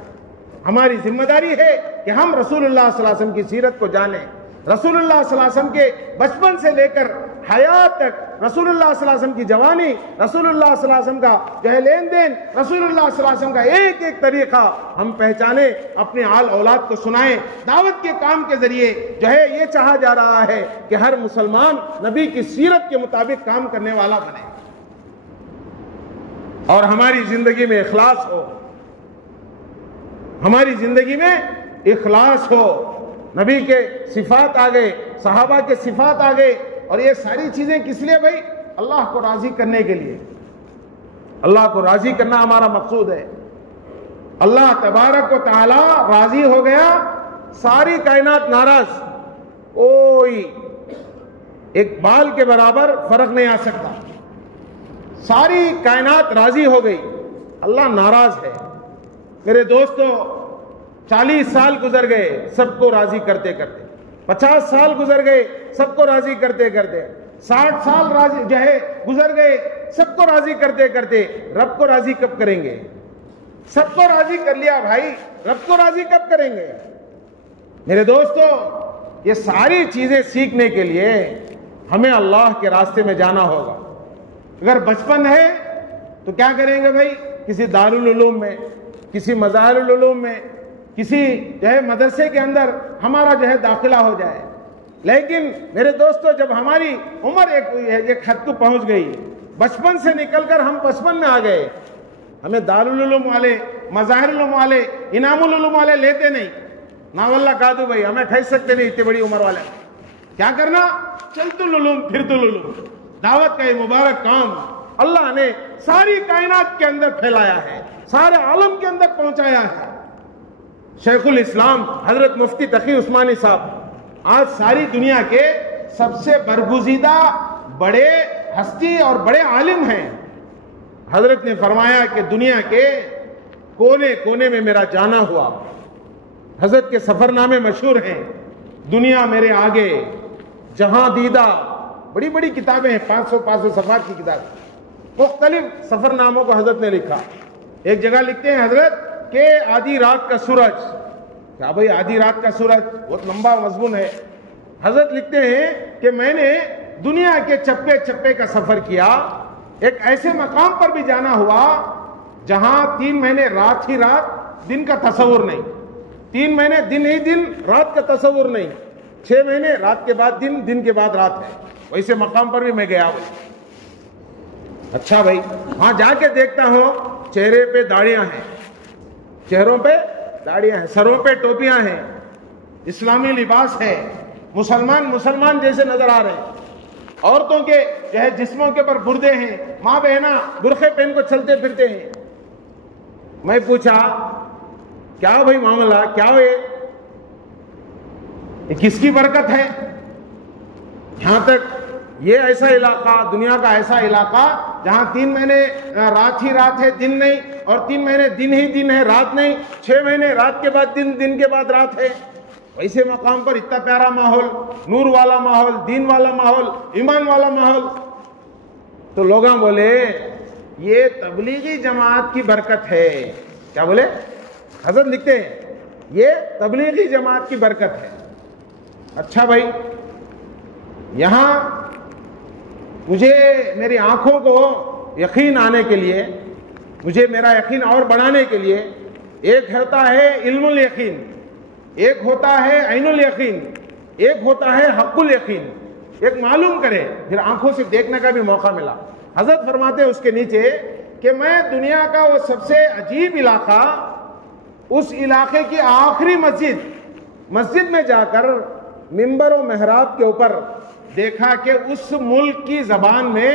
ہماری ذمہ داری ہے کہ ہم رسول اللہ صلی اللہ علیہ وسلم کی سیرت کو جانیں، رسول اللہ صلی اللہ علیہ وسلم کے بچپن سے لے کر حیات تک، رسول اللہ صلی اللہ علیہ وسلم کی جوانی، رسول اللہ صلی اللہ علیہ وسلم کا جو ہے لین دین، رسول اللہ صلی اللہ علیہ وسلم کا ایک ایک طریقہ ہم پہچانیں، اپنے آل اولاد کو سنائیں۔ دعوت کے کام کے ذریعے جو ہے یہ چاہا جا رہا ہے کہ ہر مسلمان نبی کی سیرت کے مطابق کام کرنے والا بنے اور ہماری زندگی میں اخلاص ہو، ہماری زندگی میں اخلاص ہو۔ نبی کے صفات آ گئے، صحابہ کے صفات آ گئے، اور یہ ساری چیزیں کس لیے بھائی؟ اللہ کو راضی کرنے کے لیے۔ اللہ کو راضی کرنا ہمارا مقصود ہے۔ اللہ تبارک و تعالی راضی ہو گیا، ساری کائنات ناراض، کوئی ایک بال کے برابر فرق نہیں آ سکتا، ساری کائنات راضی ہو گئی، اللہ ناراض ہے۔ میرے دوستو، 40 سال گزر گئے سب کو راضی کرتے کرتے، 50 سال گزر گئے سب کو راضی کرتے کرتے، 60 سال راضی جو ہے گزر گئے سب کو راضی کرتے کرتے، رب کو راضی کب کریں گے؟ سب کو راضی کر لیا بھائی، رب کو راضی کب کریں گے؟ میرے دوستو، یہ ساری چیزیں سیکھنے کے لیے ہمیں اللہ کے راستے میں جانا ہوگا۔ اگر بچپن ہے تو کیا کریں گے بھائی؟ کسی دارالعلوم میں، کسی مظاہر العلوم میں، کسی جو ہے مدرسے کے اندر ہمارا جو ہے داخلہ ہو جائے۔ لیکن میرے دوستو، جب ہماری عمر ایک حد کو پہنچ گئی، بچپن سے نکل کر ہم بچپن میں آ گئے، ہمیں دارالعلوم والے، مظاہر العلوم والے، انعام العلوم والے لیتے نہیں، نا واللہ کہا دو بھائی ہمیں کھینچ سکتے نہیں اتنی بڑی عمر والے۔ کیا کرنا؟ چلت العلوم پھرت العلوم، دعوت کا یہ مبارک کام اللہ نے ساری کائنات کے اندر پھیلایا ہے، سارے عالم کے اندر پہنچایا ہے۔ شیخ الاسلام حضرت مفتی تقی عثمانی صاحب آج ساری دنیا کے سب سے برگزیدہ بڑے ہستی اور بڑے عالم ہیں۔ حضرت نے فرمایا کہ دنیا کے کونے کونے میں میرا جانا ہوا۔ حضرت کے سفر نامے مشہور ہیں، دنیا میرے آگے، جہاں دیدہ، بڑی بڑی کتابیں ہیں، 500 صفحات کی کتاب، مختلف سفر ناموں کو حضرت نے لکھا۔ ایک جگہ لکھتے ہیں حضرت کہ آدھی رات کا سورج، کیا بھائی آدھی رات کا سورج؟ بہت لمبا مضمون ہے۔ حضرت لکھتے ہیں کہ میں نے دنیا کے چپے چپے کا سفر کیا، ایک ایسے مقام پر بھی جانا ہوا جہاں 3 مہینے رات ہی رات، دن کا تصور نہیں، 3 مہینے دن ہی دن، رات کا تصور نہیں، 6 مہینے رات کے بعد دن، دن کے بعد رات ہے، ویسے مقام پر بھی میں گیا ہوں۔ اچھا بھائی، وہاں جا کے دیکھتا ہوں چہرے پہ داڑیاں ہیں، چہروں پہ داڑیاں ہیں، سروں پہ ٹوپیاں ہیں، اسلامی لباس ہے، مسلمان جیسے نظر آ رہے ہیں، عورتوں کے جو ہے جسموں کے اوپر بردے ہیں، ماں بہنا برقعے پہن کو چلتے پھرتے ہیں۔ میں پوچھا کیا بھائی معاملہ کیا ہوئے، یہ کس کی برکت ہے؟ یہاں تک یہ ایسا علاقہ، دنیا کا ایسا علاقہ جہاں 3 مہینے رات ہی رات ہے، دن نہیں، اور 3 مہینے دن ہی دن ہے، رات نہیں، 6 مہینے رات کے بعد دن، دن کے بعد رات ہے، ویسے مقام پر اتنا پیارا ماحول، نور والا ماحول، دین والا ماحول، ایمان والا ماحول۔ تو لوگاں بولے یہ تبلیغی جماعت کی برکت ہے۔ کیا بولے؟ حضرت لکھتے ہیں یہ تبلیغی جماعت کی برکت ہے۔ اچھا بھائی، یہاں مجھے میری آنکھوں کو یقین آنے کے لیے، مجھے میرا یقین اور بڑھانے کے لیے، ایک ہوتا ہے علم الیقین، ایک ہوتا ہے عین الیقین، ایک ہوتا ہے حق الیقین، ایک معلوم کرے پھر آنکھوں سے دیکھنے کا بھی موقع ملا۔ حضرت فرماتے ہیں اس کے نیچے کہ میں دنیا کا وہ سب سے عجیب علاقہ، اس علاقے کی آخری مسجد میں جا کر منبر و محراب کے اوپر دیکھا کہ اس ملک کی زبان میں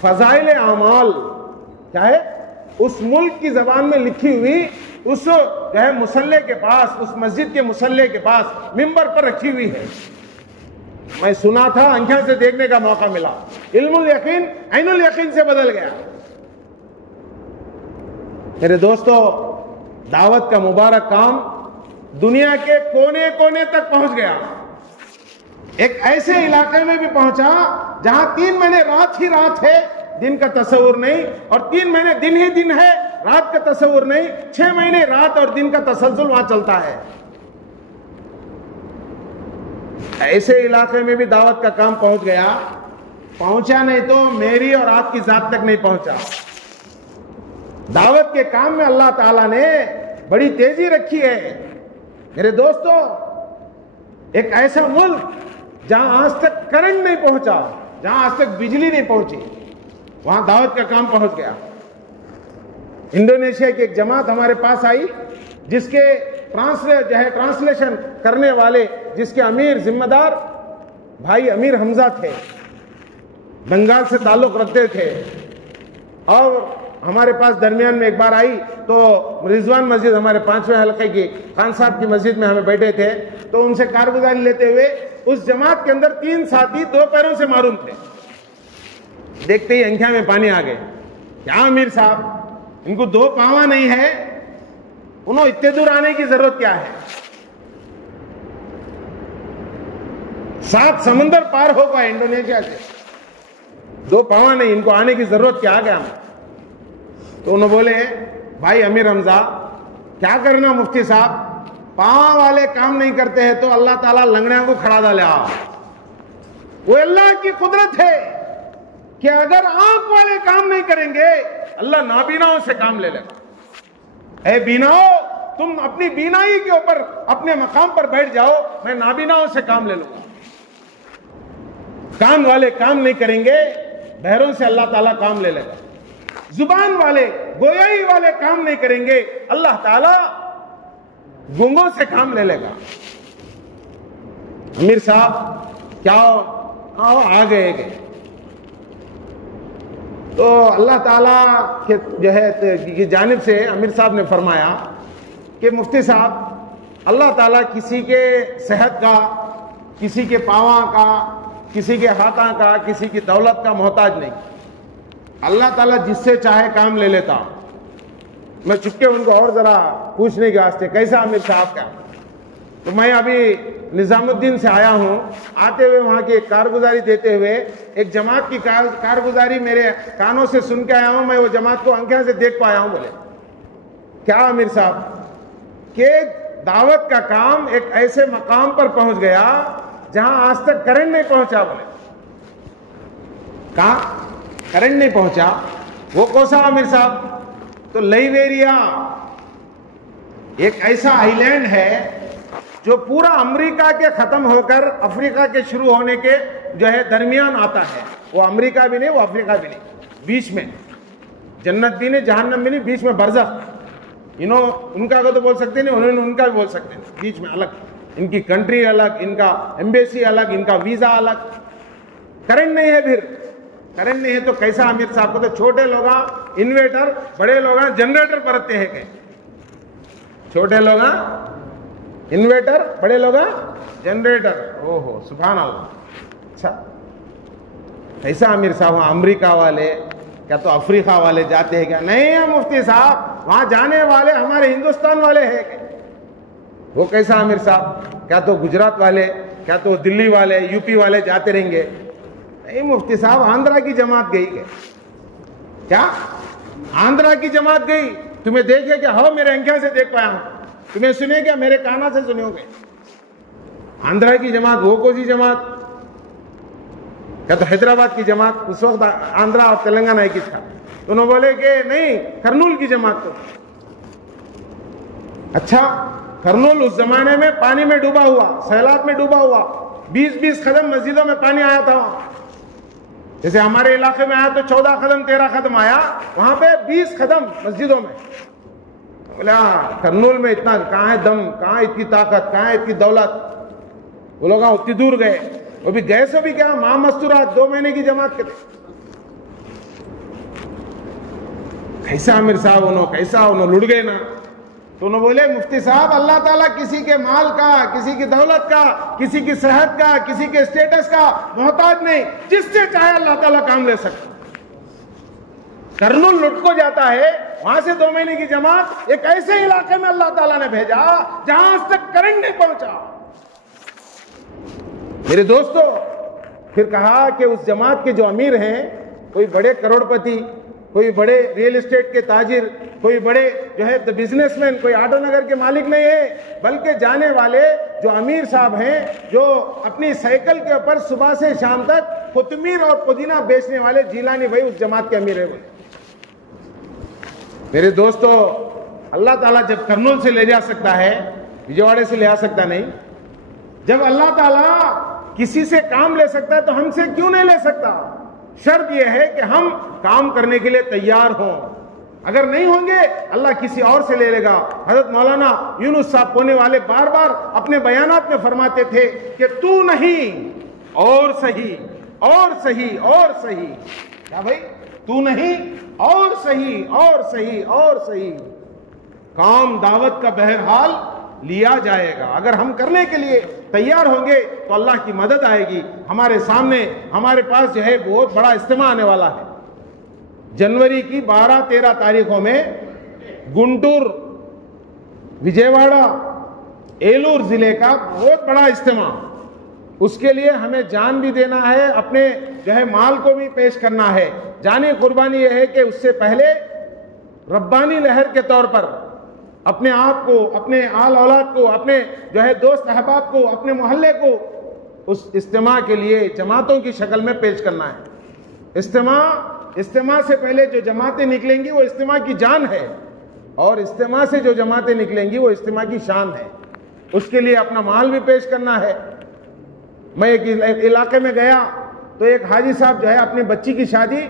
فضائل اعمال کیا ہے، اس ملک کی زبان میں لکھی ہوئی اس جو ہے مصلی کے پاس، اس مسجد کے مصلی کے پاس منبر پر رکھی ہوئی ہے۔ میں سنا تھا، آنکھوں سے دیکھنے کا موقع ملا، علم الیقین عین الیقین سے بدل گیا۔ میرے دوستو، دعوت کا مبارک کام دنیا کے کونے کونے تک پہنچ گیا۔ ایک ایسے علاقے میں بھی پہنچا جہاں 3 مہینے رات ہی رات ہے، دن کا تصور نہیں، اور 3 مہینے دن ہی دن ہے، رات کا تصور نہیں، 6 مہینے رات اور دن کا تسلسل وہاں چلتا ہے۔ ایسے علاقے میں بھی دعوت کا کام پہنچ گیا، پہنچا نہیں تو میری اور آپ کی ذات تک نہیں پہنچا۔ دعوت کے کام میں اللہ تعالیٰ نے بڑی تیزی رکھی ہے۔ میرے دوستو، ایک ایسا ملک جہاں آج تک کرنٹ نہیں پہنچا، جہاں آج تک بجلی نہیں پہنچی، وہاں دعوت کا کام پہنچ گیا۔ انڈونیشیا کی ایک جماعت ہمارے پاس آئی، جس کے ٹرانسلیشن کرنے والے، جس کے امیر ذمہ دار بھائی امیر حمزہ تھے، بنگال سے تعلق رکھتے تھے، اور ہمارے پاس درمیان میں ایک بار آئی تو رضوان مسجد، ہمارے 5ویں حلقے کی خان صاحب کی مسجد میں ہمیں بیٹھے تھے، تو ان سے کارگزاری لیتے ہوئے اس جماعت کے اندر 3 ساتھی 2 پیروں سے معروم تھے۔ دیکھتے ہی آنکھوں میں پانی آ گئے، کیا امیر صاحب، ان کو 2 پاواں نہیں ہے، انہوں اتنے دور آنے کی ضرورت کیا ہے؟ 7 سمندر پار ہو گئے انڈونیشیا سے، 2 پاواں نہیں، ان کو آنے کی ضرورت کیا گیا؟ تو انہوں بولے، بھائی امیر حمزہ، کیا کرنا مفتی صاحب، پاواں والے کام نہیں کرتے ہیں تو اللہ تعالیٰ لنگڑیاں کو کھڑا ڈالے۔ وہ اللہ کی قدرت ہے کہ اگر آنکھ والے کام نہیں کریں گے، اللہ نابیناؤں سے کام لے لے گا۔ اے بیناؤ، تم اپنی بینائی کے اوپر اپنے مقام پر بیٹھ جاؤ، میں نابیناؤں سے کام لے لوں گا۔ کان والے کام نہیں کریں گے، بہروں سے اللہ تعالیٰ کام لے لے گا۔ زبان والے، گویائی والے کام نہیں کریں گے، اللہ تعالیٰ گونگوں سے کام لے لے گا۔ امیر صاحب کیا آ گئے گئے تو اللہ تعالیٰ کے جو ہے کی جانب سے امیر صاحب نے فرمایا کہ مفتی صاحب، اللہ تعالیٰ کسی کے صحت کا، کسی کے پاواں کا، کسی کے ہاتھاں کا، کسی کی دولت کا محتاج نہیں۔ اللہ تعالیٰ جس سے چاہے کام لے لیتا۔ میں چپکے ان کو اور ذرا پوچھنے کے واسطے، کیسا امیر صاحب کا؟ تو میں ابھی نظام الدین سے آیا ہوں، آتے ہوئے وہاں کی کارگزاری دیتے ہوئے ایک جماعت کی کارگزاری میرے کانوں سے سن کے آیا ہوں، میں وہ جماعت کو آنکھوں سے دیکھ پایا ہوں۔ بولے کیا امیر صاحب کہ دعوت کا کام ایک ایسے مقام پر پہنچ گیا جہاں آج تک کرنٹ نہیں پہنچا۔ بولے کہاں کرنٹ نہیں پہنچا؟ وہ کوسا امیر صاحب؟ تو لائیبیریا ایک ایسا آئی لینڈ ہے جو پورا امریکہ کے ختم ہو کر افریقہ کے شروع ہونے کے جو ہے درمیان آتا ہے۔ وہ امریکہ بھی نہیں، وہ افریقہ بھی نہیں، بیچ میں جنت بھی نہیں، جہنم بھی نہیں، بیچ میں برزخ۔ ان کا تو بول سکتے نہیں، انہوں نے ان کا بھی بول سکتے نہیں، بیچ میں الگ، ان کی کنٹری الگ، ان کا ایمبیسی الگ، ان کا ویزا الگ۔ کرنٹ نہیں ہے، پھر کرنٹ نہیں ہے تو کیسا امیر صاحب کو؟ تو چھوٹے لوگ انویٹر، بڑے لوگ جنریٹر پرتے ہیں کہ چھوٹے لوگ انویٹر، بڑے لوگ جنریٹر۔ او ہو سبحان اللہ۔ اچھا ایسا امیر صاحب، وہاں امریکہ والے کیا تو افریقہ والے جاتے ہیں کیا؟ نہیں ہے مفتی صاحب، وہاں جانے والے ہمارے ہندوستان والے ہیں کہ وہ کیسا امیر صاحب؟ کیا تو گجرات والے، کیا تو دلی والے، یو پی والے جاتے رہیں گے؟ نہیں مفتی صاحب، آندھرا کی جماعت گئی کہ کیا؟ آندھرا کی جماعت گئی، تمہیں دیکھے کہ ہاں میرے آنکھوں سے دیکھ پایا ہوں، تمہیں سنے کیا؟ میرے کانوں سے سنے ہو گے۔ آندھرا کی جماعت وہ کون سی جماعت؟ کیا تو حیدرآباد کی جماعت؟ اس وقت آندھرا اور تلنگانہ ایک ہی تھا۔ انہوں بولے کہ نہیں، کرنول کی جماعت کو۔ اچھا کرنول اس زمانے میں پانی میں ڈوبا ہوا، سیلاب میں ڈوبا ہوا، 20 قدم مسجدوں میں پانی آیا تھا وہاں۔ جیسے ہمارے علاقے میں آیا تو 14 قدم 13 قدم آیا، وہاں پہ 20 قدم مسجدوں میں۔ بولا کرنول میں اتنا کہاں ہے دم، کہاں اتنی طاقت، کہاں اتنی دولت؟ وہ لوگ اتنی دور گئے، وہ بھی گئے سو بھی کیا ماں مستورات 2 مہینے کی جماعت کے تھے۔ کیسا امیر صاحب انہوں، کیسا انہوں لڑ گئے نا۔ تو انہوں بولے مفتی صاحب، اللہ تعالیٰ کسی کے مال کا، کسی کی دولت کا، کسی کی صحت کا، کسی کے اسٹیٹس کا محتاج نہیں، جس سے چاہے اللہ تعالیٰ کام لے سکتا۔ کرنول لٹ کو جاتا ہے، وہاں سے 2 مہینے کی جماعت ایک ایسے علاقے میں اللہ تعالیٰ نے بھیجا جہاں آج تک کرنٹ نہیں پہنچا۔ میرے دوستو، پھر کہا کہ اس جماعت کے جو امیر ہیں، کوئی بڑے کروڑ پتی، کوئی بڑے ریئل اسٹیٹ کے تاجر، کوئی بڑے جو ہے بزنس مین، کوئی آٹو نگر کے مالک نہیں ہے، بلکہ جانے والے جو امیر صاحب ہیں، جو اپنی سائیکل کے اوپر صبح سے شام تک کوتمیر اور پودینہ بیچنے والے جیلانی بھائی اس جماعت کے امیر ہے وہ۔ میرے دوستو، اللہ تعالیٰ جب کرنول سے لے جا سکتا ہے، وجےواڑے سے لے آ سکتا نہیں؟ جب اللہ تعالیٰ کسی سے کام لے سکتا ہے تو ہم سے کیوں نہیں لے سکتا؟ شرط یہ ہے کہ ہم کام کرنے کے لیے تیار ہوں، اگر نہیں ہوں گے اللہ کسی اور سے لے لے گا۔ حضرت مولانا یونس صاحب پونے والے بار بار اپنے بیانات میں فرماتے تھے کہ تو نہیں اور صحیح، اور صحیح، اور صحیح، کیا بھائی؟ تو نہیں اور صحیح، اور صحیح، اور صحیح، کام دعوت کا بہرحال لیا جائے گا۔ اگر ہم کرنے کے لیے تیار ہوں گے تو اللہ کی مدد آئے گی۔ ہمارے سامنے، ہمارے پاس جو ہے بہت بڑا اجتماع آنے والا ہے جنوری کی 12-13 تاریخوں میں، گنٹور، وجےواڑا، ایلور ضلع کا بہت بڑا اجتماع۔ اس کے لیے ہمیں جان بھی دینا ہے، اپنے جو ہے مال کو بھی پیش کرنا ہے۔ جانی قربانی یہ ہے کہ اس سے پہلے ربانی لہر کے طور پر اپنے آپ کو، اپنے آل اولاد کو، اپنے جو ہے دوست احباب کو، اپنے محلے کو اس اجتماع کے لیے جماعتوں کی شکل میں پیش کرنا ہے۔ اجتماع سے پہلے جو جماعتیں نکلیں گی وہ اجتماع کی جان ہے، اور اجتماع سے جو جماعتیں نکلیں گی وہ اجتماع کی شان ہے۔ اس کے لیے اپنا مال بھی پیش کرنا ہے۔ میں ایک علاقے میں گیا تو ایک حاجی صاحب جو ہے اپنی بچی کی شادی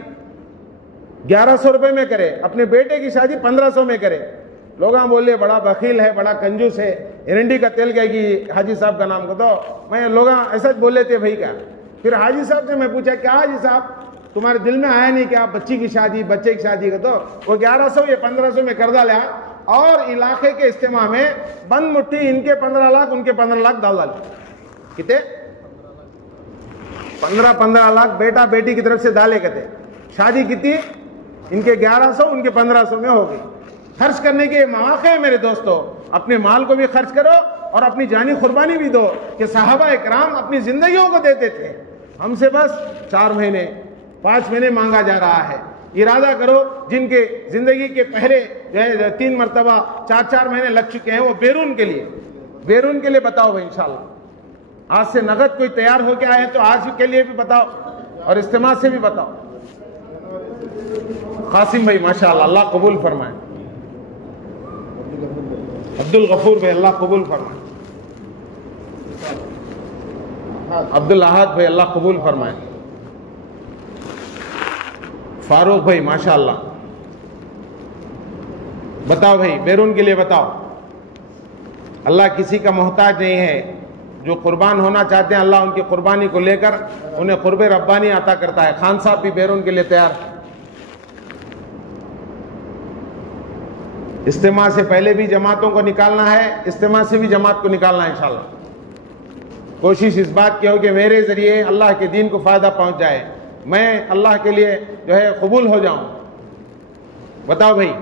1100 روپے میں کرے، اپنے بیٹے کی شادی 1500 میں کرے۔ لوگ بولے بڑا بخیل ہے، بڑا کنجوس ہے، ایرنڈی کا تیل کہے گی حاجی صاحب کا نام کو۔ تو میں لوگ ایسا بولے تھے بھائی کیا۔ پھر حاجی صاحب سے میں پوچھا کیا حاجی صاحب تمہارے دل میں آیا نہیں کہ آپ بچی کی شادی، بچے کی شادی کا تو وہ 1100 یا 1500 میں کر ڈالا، اور علاقے کے اجتماع میں بند مٹھی ان کے 15 لاکھ ان کے 15 لاکھ ڈال ڈالے۔ کتنے؟ 15 لاکھ بیٹا بیٹی کی طرف سے ڈالے کہتے۔ شادی کتنی؟ ان کے 1100 ان کے 1500 میں ہو گئی۔ خرچ کرنے کے مواقع ہیں میرے دوستو، اپنے مال کو بھی خرچ کرو اور اپنی جانی قربانی بھی دو، کہ صحابہ اکرام اپنی زندگیوں کو دیتے تھے۔ ہم سے بس 4 مہینے 5 مہینے مانگا جا رہا ہے۔ ارادہ کرو جن کے زندگی کے پہلے جو ہے 3 مرتبہ 4 مہینے لگ چکے ہیں، وہ بیرون کے لیے بتاؤ بھائی انشاءاللہ۔ آج سے نقد کوئی تیار ہو کے آئے تو آج کے لیے بھی بتاؤ، اور اجتماع سے بھی بتاؤ۔ قاسم بھائی ماشاءاللہ، اللہ قبول فرمائے۔ عبد الغفور بھائی اللہ قبول فرمائے۔ عبد الاحد بھائی اللہ قبول فرمائے۔ فاروق بھائی ماشاءاللہ، بتاؤ بھائی بیرون کے لیے بتاؤ۔ اللہ کسی کا محتاج نہیں ہے، جو قربان ہونا چاہتے ہیں اللہ ان کی قربانی کو لے کر انہیں قرب ربانی عطا کرتا ہے۔ خان صاحب بھی بیرون کے لیے تیار ہیں۔ اجتماع سے پہلے بھی جماعتوں کو نکالنا ہے، اجتماع سے بھی جماعت کو نکالنا ہے انشاءاللہ۔ کوشش اس بات کی ہو کہ میرے ذریعے اللہ کے دین کو فائدہ پہنچ جائے، میں اللہ کے لیے جو ہے قبول ہو جاؤں۔ بتاؤ بھائی،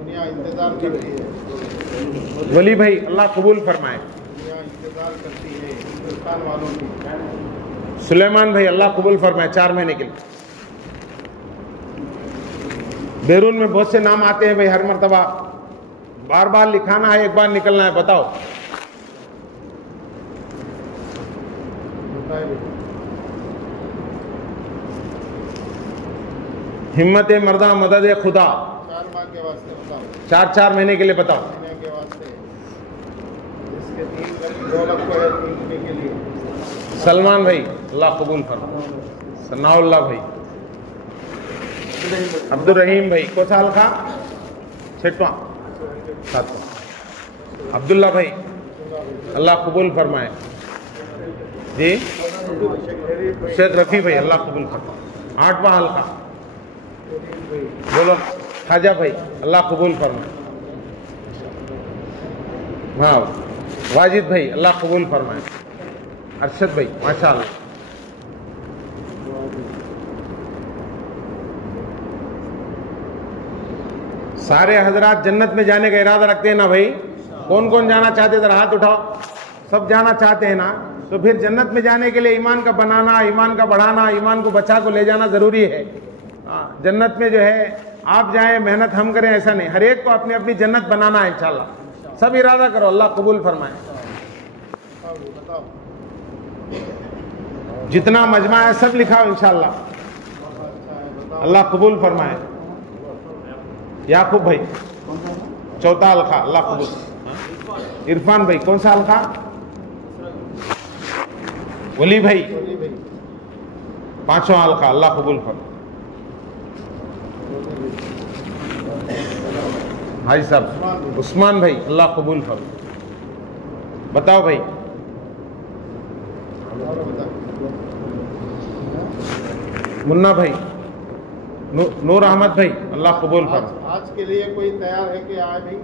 دنیا انتظار کرتی ہے، ولی بھائی اللہ قبول فرمائے۔ دنیا انتظار کرتی ہے ہندوستان والوں کی۔ سلیمان بھائی اللہ قبول فرمائے 4 مہینے کے لیے۔ بیرون میں بہت سے نام آتے ہیں بھائی، ہر مرتبہ بار بار لکھانا ہے، ایک بار نکلنا ہے، بتاؤ۔ ہمت مردہ مدد خدا 4 ماہ کے واسطے بتاؤ، 4 مہینے کے لیے بتاؤ۔ مہینے کے واسطے اس کے 3 لاکھ 2 لاکھ کو ہے 3 مہینے کے لیے۔ سلمان بھائی اللہ قبول فرمائے۔ ثناء اللہ بھائی، عبد الرحیم بھائی کو سال کا 6واں 7واں، عبداللہ بھائی اللہ قبول فرمائے۔ جی شیخ رفیع بھائی اللہ قبول فرمائے 8واں حلقہ۔ بولو خواجہ بھائی اللہ قبول فرمائے۔ ہاں واجد بھائی اللہ قبول فرمائے۔ ارشد بھائی ماشاءاللہ۔ سارے حضرات جنت میں جانے کا ارادہ رکھتے ہیں نا بھائی؟ کون کون جانا چاہتے ہیں ذرا ہاتھ اٹھاؤ۔ سب جانا چاہتے ہیں نا؟ تو پھر جنت میں جانے کے لیے ایمان کا بنانا، ایمان کا بڑھانا، ایمان کو بچا کو لے جانا ضروری ہے۔ جنت میں جو ہے آپ جائیں محنت ہم کریں ایسا نہیں، ہر ایک کو اپنی اپنی جنت بنانا ہے انشاءاللہ۔ سب ارادہ کرو، اللہ قبول فرمائے۔ جتنا مجمع ہے سب لکھا ہو انشاءاللہ، اللہ قبول فرمائے۔ یعقوب بھائی چوتھا حلقہ، اللہ قبول۔ عرفان بھائی کون سا حلقہ؟ ولی بھائی پانچواں حلقہ، اللہ قبول فرمائے۔ بھائی صاحب عثمان بھائی اللہ قبول فرمائے۔ بتاؤ بھائی۔ منا بھائی، نور احمد بھائی اللہ قبول فرمائے۔ آج کے لیے کوئی تیار ہے کہ آئے بھی؟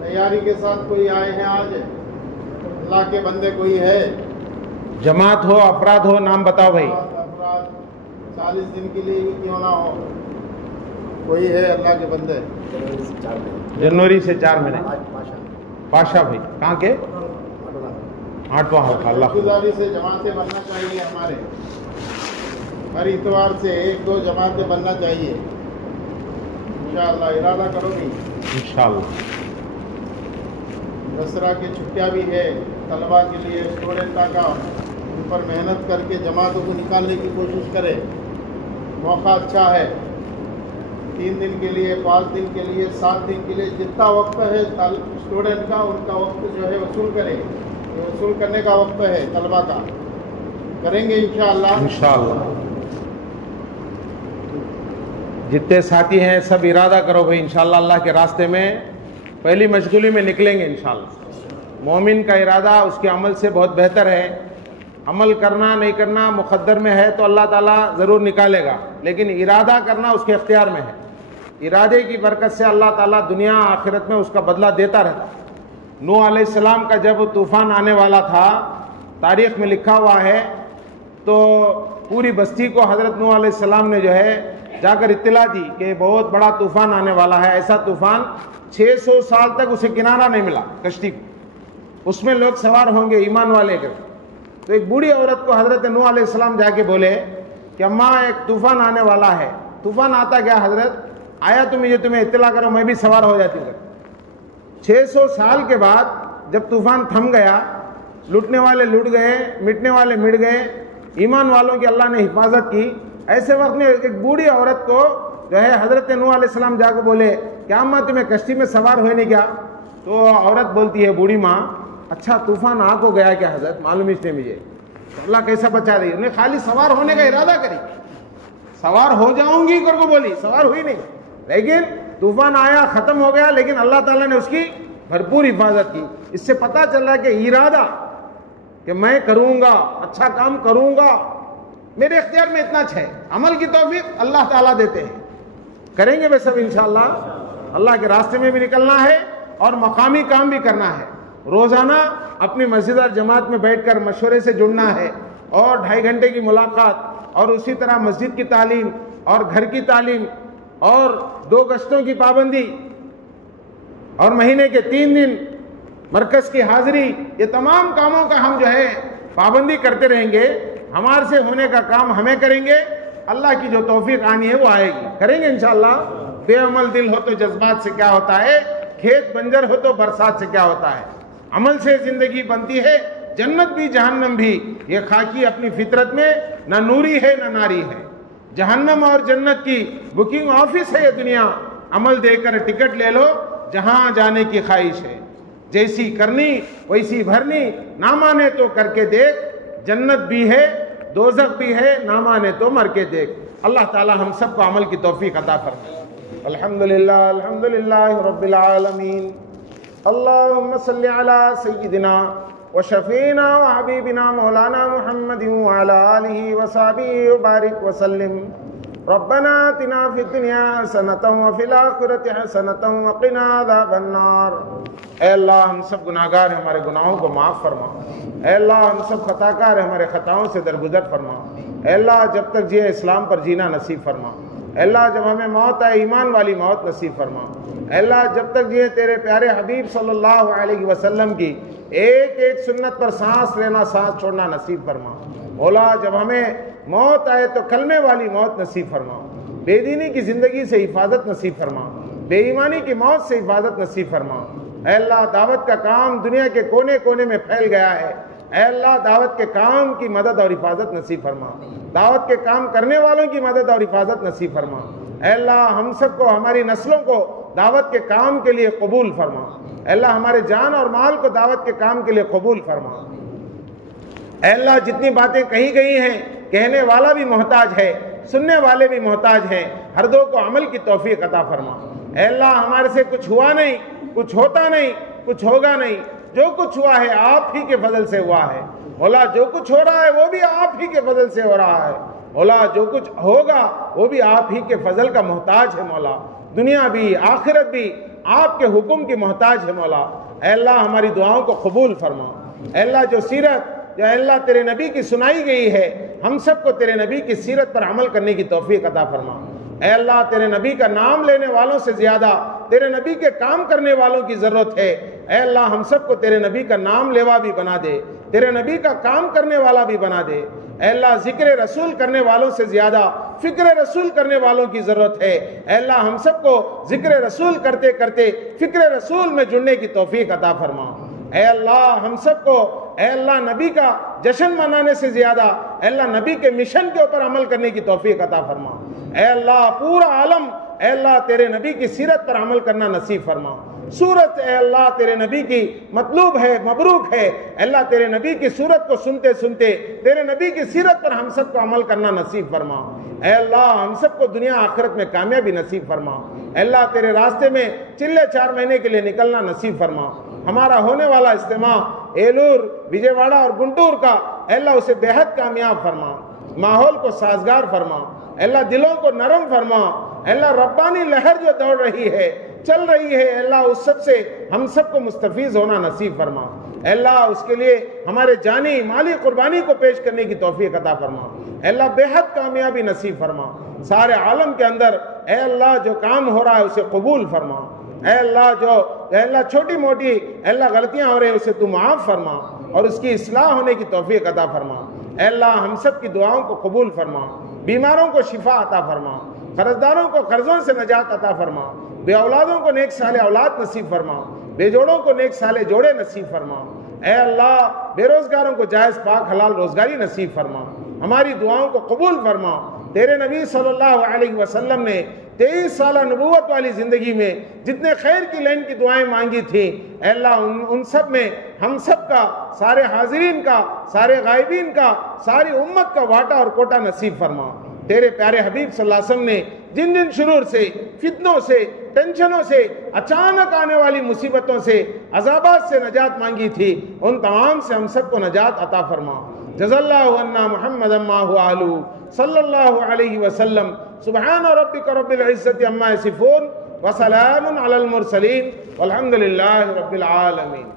تیاری کے ساتھ کوئی آئے ہیں آج؟ اللہ کے بندے کوئی ہے؟ جماعت ہو افراد ہو، نام بتاؤ بھائی۔ افراد 40 دن کے لیے بھی کیوں نہ ہو، کوئی ہے اللہ کے بندے؟ جنوری سے 4 مہینے۔ پاشا بھائی کہاں کے؟ 8واں حلقہ، اللہ قبول۔ گزاری سے جماعتیں بننا چاہیے ہمارے، ہر اتوار سے 1-2 جماعتیں بننا چاہیے انشاءاللہ۔ ارادہ کرو گی انشاءاللہ۔ دسہرہ کی چھٹیاں بھی ہے طلباء کے لیے، اسٹوڈنٹوں کا، ان پر محنت کر کے جماعتوں کو نکالنے کی کوشش کرے۔ موقع اچھا ہے، 3 دن کے لیے، 5 دن کے لیے، 7 دن کے لیے، جتنا وقت ہے اسٹوڈنٹ کا ان کا وقت جو ہے وصول کرے، یہ وصول کرنے کا وقت ہے طلباء کا، کریں گے انشاءاللہ۔ انشاءاللہ جتنے ساتھی ہیں سب ارادہ کرو بھائی، انشاءاللہ اللہ کے راستے میں پہلی مشغولی میں نکلیں گے انشاءاللہ۔ مومن کا ارادہ اس کے عمل سے بہت بہتر ہے۔ عمل کرنا نہیں کرنا مقدر میں ہے تو اللہ تعالیٰ ضرور نکالے گا، لیکن ارادہ کرنا اس کے اختیار میں ہے۔ ارادے کی برکت سے اللہ تعالیٰ دنیا آخرت میں اس کا بدلہ دیتا رہتا۔ نوح علیہ السلام کا جب طوفان آنے والا تھا، تاریخ میں لکھا ہوا ہے، تو پوری بستی کو حضرت نوح علیہ السلام نے جو ہے جا کر اطلاع دی کہ بہت بڑا طوفان آنے والا ہے۔ ایسا طوفان 600 سال تک اسے کنارہ نہیں ملا کشتی کو، اس میں لوگ سوار ہوں گے ایمان والے کے۔ تو ایک بوڑھی عورت کو حضرت نوح علیہ السلام جا کے بولے کہ اماں ایک طوفان آنے والا ہے۔ طوفان آتا گیا حضرت، آیا تو مجھے تمہیں اطلاع کرو، میں بھی سوار ہو جاتی ہوں۔ 600 سال کے بعد جب طوفان تھم گیا، لٹنے والے لٹ گئے، مٹنے والے مٹ گئے، ایمان والوں کی اللہ نے حفاظت کی۔ ایسے وقت میں ایک بوڑھی عورت کو جو ہے حضرت نوح علیہ السلام جا کے بولے کیا اماں تمہیں کشتی میں سوار ہوئے نہیں کیا؟ تو عورت بولتی ہے بوڑھی ماں، اچھا طوفان آ کو گیا کیا حضرت؟ معلوم اس نے مجھے، اللہ کیسا بچا رہی؟ انہیں خالی سوار ہونے کا ارادہ کری، سوار ہو جاؤں گی کر کو بولی، سوار ہوئی نہیں، لیکن طوفان آیا ختم ہو گیا، لیکن اللہ تعالیٰ نے اس کی بھرپور حفاظت کی۔ اس سے پتہ چل رہا ہے کہ ارادہ کہ میں کروں گا، اچھا کام کروں گا، میرے اختیار میں اتنا ہے، عمل کی توفیق اللہ تعالیٰ دیتے ہیں، کریں گے بے سب انشاءاللہ۔ اللہ کے راستے میں بھی نکلنا ہے اور مقامی کام بھی کرنا ہے۔ روزانہ اپنی مسجد اور جماعت میں بیٹھ کر مشورے سے جڑنا ہے، اور 2.5 گھنٹے کی ملاقات، اور اسی طرح مسجد کی تعلیم اور گھر کی تعلیم اور 2 گشتوں کی پابندی اور مہینے کے 3 دن مرکز کی حاضری، یہ تمام کاموں کا ہم جو ہے پابندی کرتے رہیں گے۔ ہمارے سے ہونے کا کام ہمیں کریں گے، اللہ کی جو توفیق آنی ہے وہ آئے گی، کریں گے انشاءاللہ۔ بے عمل دل ہو تو جذبات سے کیا ہوتا ہے، کھیت بنجر ہو تو برسات سے کیا ہوتا ہے۔ عمل سے زندگی بنتی ہے، جنت بھی جہنم بھی، یہ خاکی اپنی فطرت میں نہ نوری ہے نہ ناری ہے۔ جہنم اور جنت کی بکنگ آفس ہے یہ دنیا، عمل دے کر ٹکٹ لے لو جہاں جانے کی خواہش ہے، جیسی کرنی ویسی بھرنی، نہ مانے تو کر کے دیکھ، جنت بھی ہے دوزخ بھی ہے، نہ مانے تو مر کے دیکھ۔ اللہ تعالی ہم سب کو عمل کی توفیق عطا فرمائے۔ الحمدللہ الحمدللہ رب العالمین، اللہم صلی علی سیدنا وشفینا وحبیبنا مولانا محمد وعلی آلہ وصحبہ وبارک وسلم۔ ربنا آتنا فی الدنیا حسنۃ وفی الآخرۃ حسنۃ وقنا عذاب النار۔ اے اللہ ہم سب گناہگار ہیں، ہمارے گناہوں کو معاف فرما۔ اے اللہ ہم سب خطا کار ہیں، ہمارے خطاؤں سے درگزر فرما۔ اے اللہ جب تک جیے اسلام پر جینا نصیب فرما۔ اے اللہ جب ہمیں موت آئے ایمان والی موت نصیب فرما۔ اے اللہ جب تک جیے تیرے پیارے حبیب صلی اللہ علیہ وسلم کی ایک ایک سنت پر سانس لینا سانس چھوڑنا نصیب فرما۔ مولا جب ہمیں موت آئے تو کلمے والی موت نصیب فرما، بے دینی کی زندگی سے حفاظت نصیب فرما، بے ایمانی کی موت سے حفاظت نصیب فرما۔ اے اللہ دعوت کا کام دنیا کے کونے کونے میں پھیل گیا ہے، اے اللہ دعوت کے کام کی مدد اور حفاظت نصیب فرما، دعوت کے کام کرنے والوں کی مدد اور حفاظت نصیب فرما۔ اے اللہ ہم سب کو ہماری نسلوں کو دعوت کے کام کے لیے قبول فرما، اے اللہ ہمارے جان اور مال کو دعوت کے کام کے لیے قبول فرما۔ اے اللہ جتنی باتیں کہی گئی ہیں کہنے والا بھی محتاج ہے، سننے والے بھی محتاج ہیں، ہر دو کو عمل کی توفیق عطا فرما۔ اے اللہ ہمارے سے کچھ ہوا نہیں، کچھ ہوتا نہیں، کچھ ہوگا نہیں، جو کچھ ہوا ہے آپ ہی کے فضل سے ہوا ہے۔ مولا جو کچھ ہو رہا ہے وہ بھی آپ ہی کے فضل سے ہو رہا ہے۔ مولا جو کچھ ہوگا وہ بھی آپ ہی کے فضل کا محتاج ہے۔ مولا دنیا بھی آخرت بھی آپ کے حکم کی محتاج ہے۔ مولا اے اللہ ہماری دعاؤں کو قبول فرما۔ اے اللہ جو سیرت جو اے اللہ تیرے نبی کی سنائی گئی ہے ہم سب کو تیرے نبی کی سیرت پر عمل کرنے کی توفیق عطا فرما۔ اے اللہ تیرے نبی کا نام لینے والوں سے زیادہ تیرے نبی کے کام کرنے والوں کی ضرورت ہے۔ اے اللہ ہم سب کو تیرے نبی کا نام لیوا بھی بنا دے، تیرے نبی کا کام کرنے والا بھی بنا دے۔ اے اللہ ذکر رسول کرنے والوں سے زیادہ فکر رسول کرنے والوں کی ضرورت ہے۔ اے اللہ ہم سب کو ذکر رسول کرتے کرتے فکر رسول میں جڑنے کی توفیق عطا فرما۔ اے اللہ ہم سب کو اے اللہ نبی کا جشن منانے سے زیادہ اے اللہ نبی کے مشن کے اوپر عمل کرنے کی توفیق عطا فرما۔ اے اللہ پورا عالم اے اللہ تیرے نبی کی سیرت پر عمل کرنا نصیب فرما۔ سورت اے اللہ تیرے نبی کی مطلوب ہے، مبروک ہے۔ اے اللہ تیرے نبی کی سورت کو سنتے سنتے تیرے نبی کی سیرت پر ہم سب کو عمل کرنا نصیب فرما۔ اے اللہ ہم سب کو دنیا آخرت میں کامیابی نصیب فرما۔ اے اللہ تیرے راستے میں چلے 4 مہینے کے لیے نکلنا نصیب فرما۔ ہمارا ہونے والا اجتماع ایلور، وجے واڑہ اور گنٹور کا اے اللہ اسے بے حد کامیاب فرما، ماحول کو سازگار فرما، اے اللہ دلوں کو نرم فرما۔ اے اللہ ربانی لہر جو دوڑ رہی ہے چل رہی ہے اے اللہ اس سب سے ہم سب کو مستفیض ہونا نصیب فرما۔ اے اللہ اس کے لیے ہمارے جانی مالی قربانی کو پیش کرنے کی توفیق عطا فرما۔ اے اللہ بے حد کامیابی نصیب فرما۔ سارے عالم کے اندر اے اللہ جو کام ہو رہا ہے اسے قبول فرما۔ اے اللہ چھوٹی موٹی اے اللہ غلطیاں ہو رہی ہیں اسے تو معاف فرما اور اس کی اصلاح ہونے کی توفیق عطا فرما۔ اے اللہ ہم سب کی دعاؤں کو قبول فرما، بیماروں کو شفا عطا فرما، قرضداروں کو قرضوں سے نجات عطا فرما، بے اولادوں کو نیک صالح اولاد نصیب فرما، بے جوڑوں کو نیک صالح جوڑے نصیب فرما۔ اے اللہ بے روزگاروں کو جائز پاک حلال روزگاری نصیب فرما، ہماری دعاؤں کو قبول فرما۔ تیرے نبی صلی اللہ علیہ وسلم نے 23 سالہ نبوت والی زندگی میں جتنے خیر کی لین کی دعائیں مانگی تھیں اے اللہ ان سب میں ہم سب کا، سارے حاضرین کا، سارے غائبین کا، ساری امت کا واٹا اور کوٹا نصیب فرما۔ تیرے پیارے حبیب صلی اللہ علیہ وسلم نے جن جن شرور سے، فتنوں سے، ٹینشنوں سے، اچانک آنے والی مصیبتوں سے، عذابات سے نجات مانگی تھی ان تمام سے ہم سب کو نجات عطا فرما۔ جزا اللہ عنا محمد ما هو اہلہ صلی اللہ علیہ وسلم۔ سبحان ربک رب العزت عما یصفون وسلام علی المرسلین والحمد للہ رب العالمین۔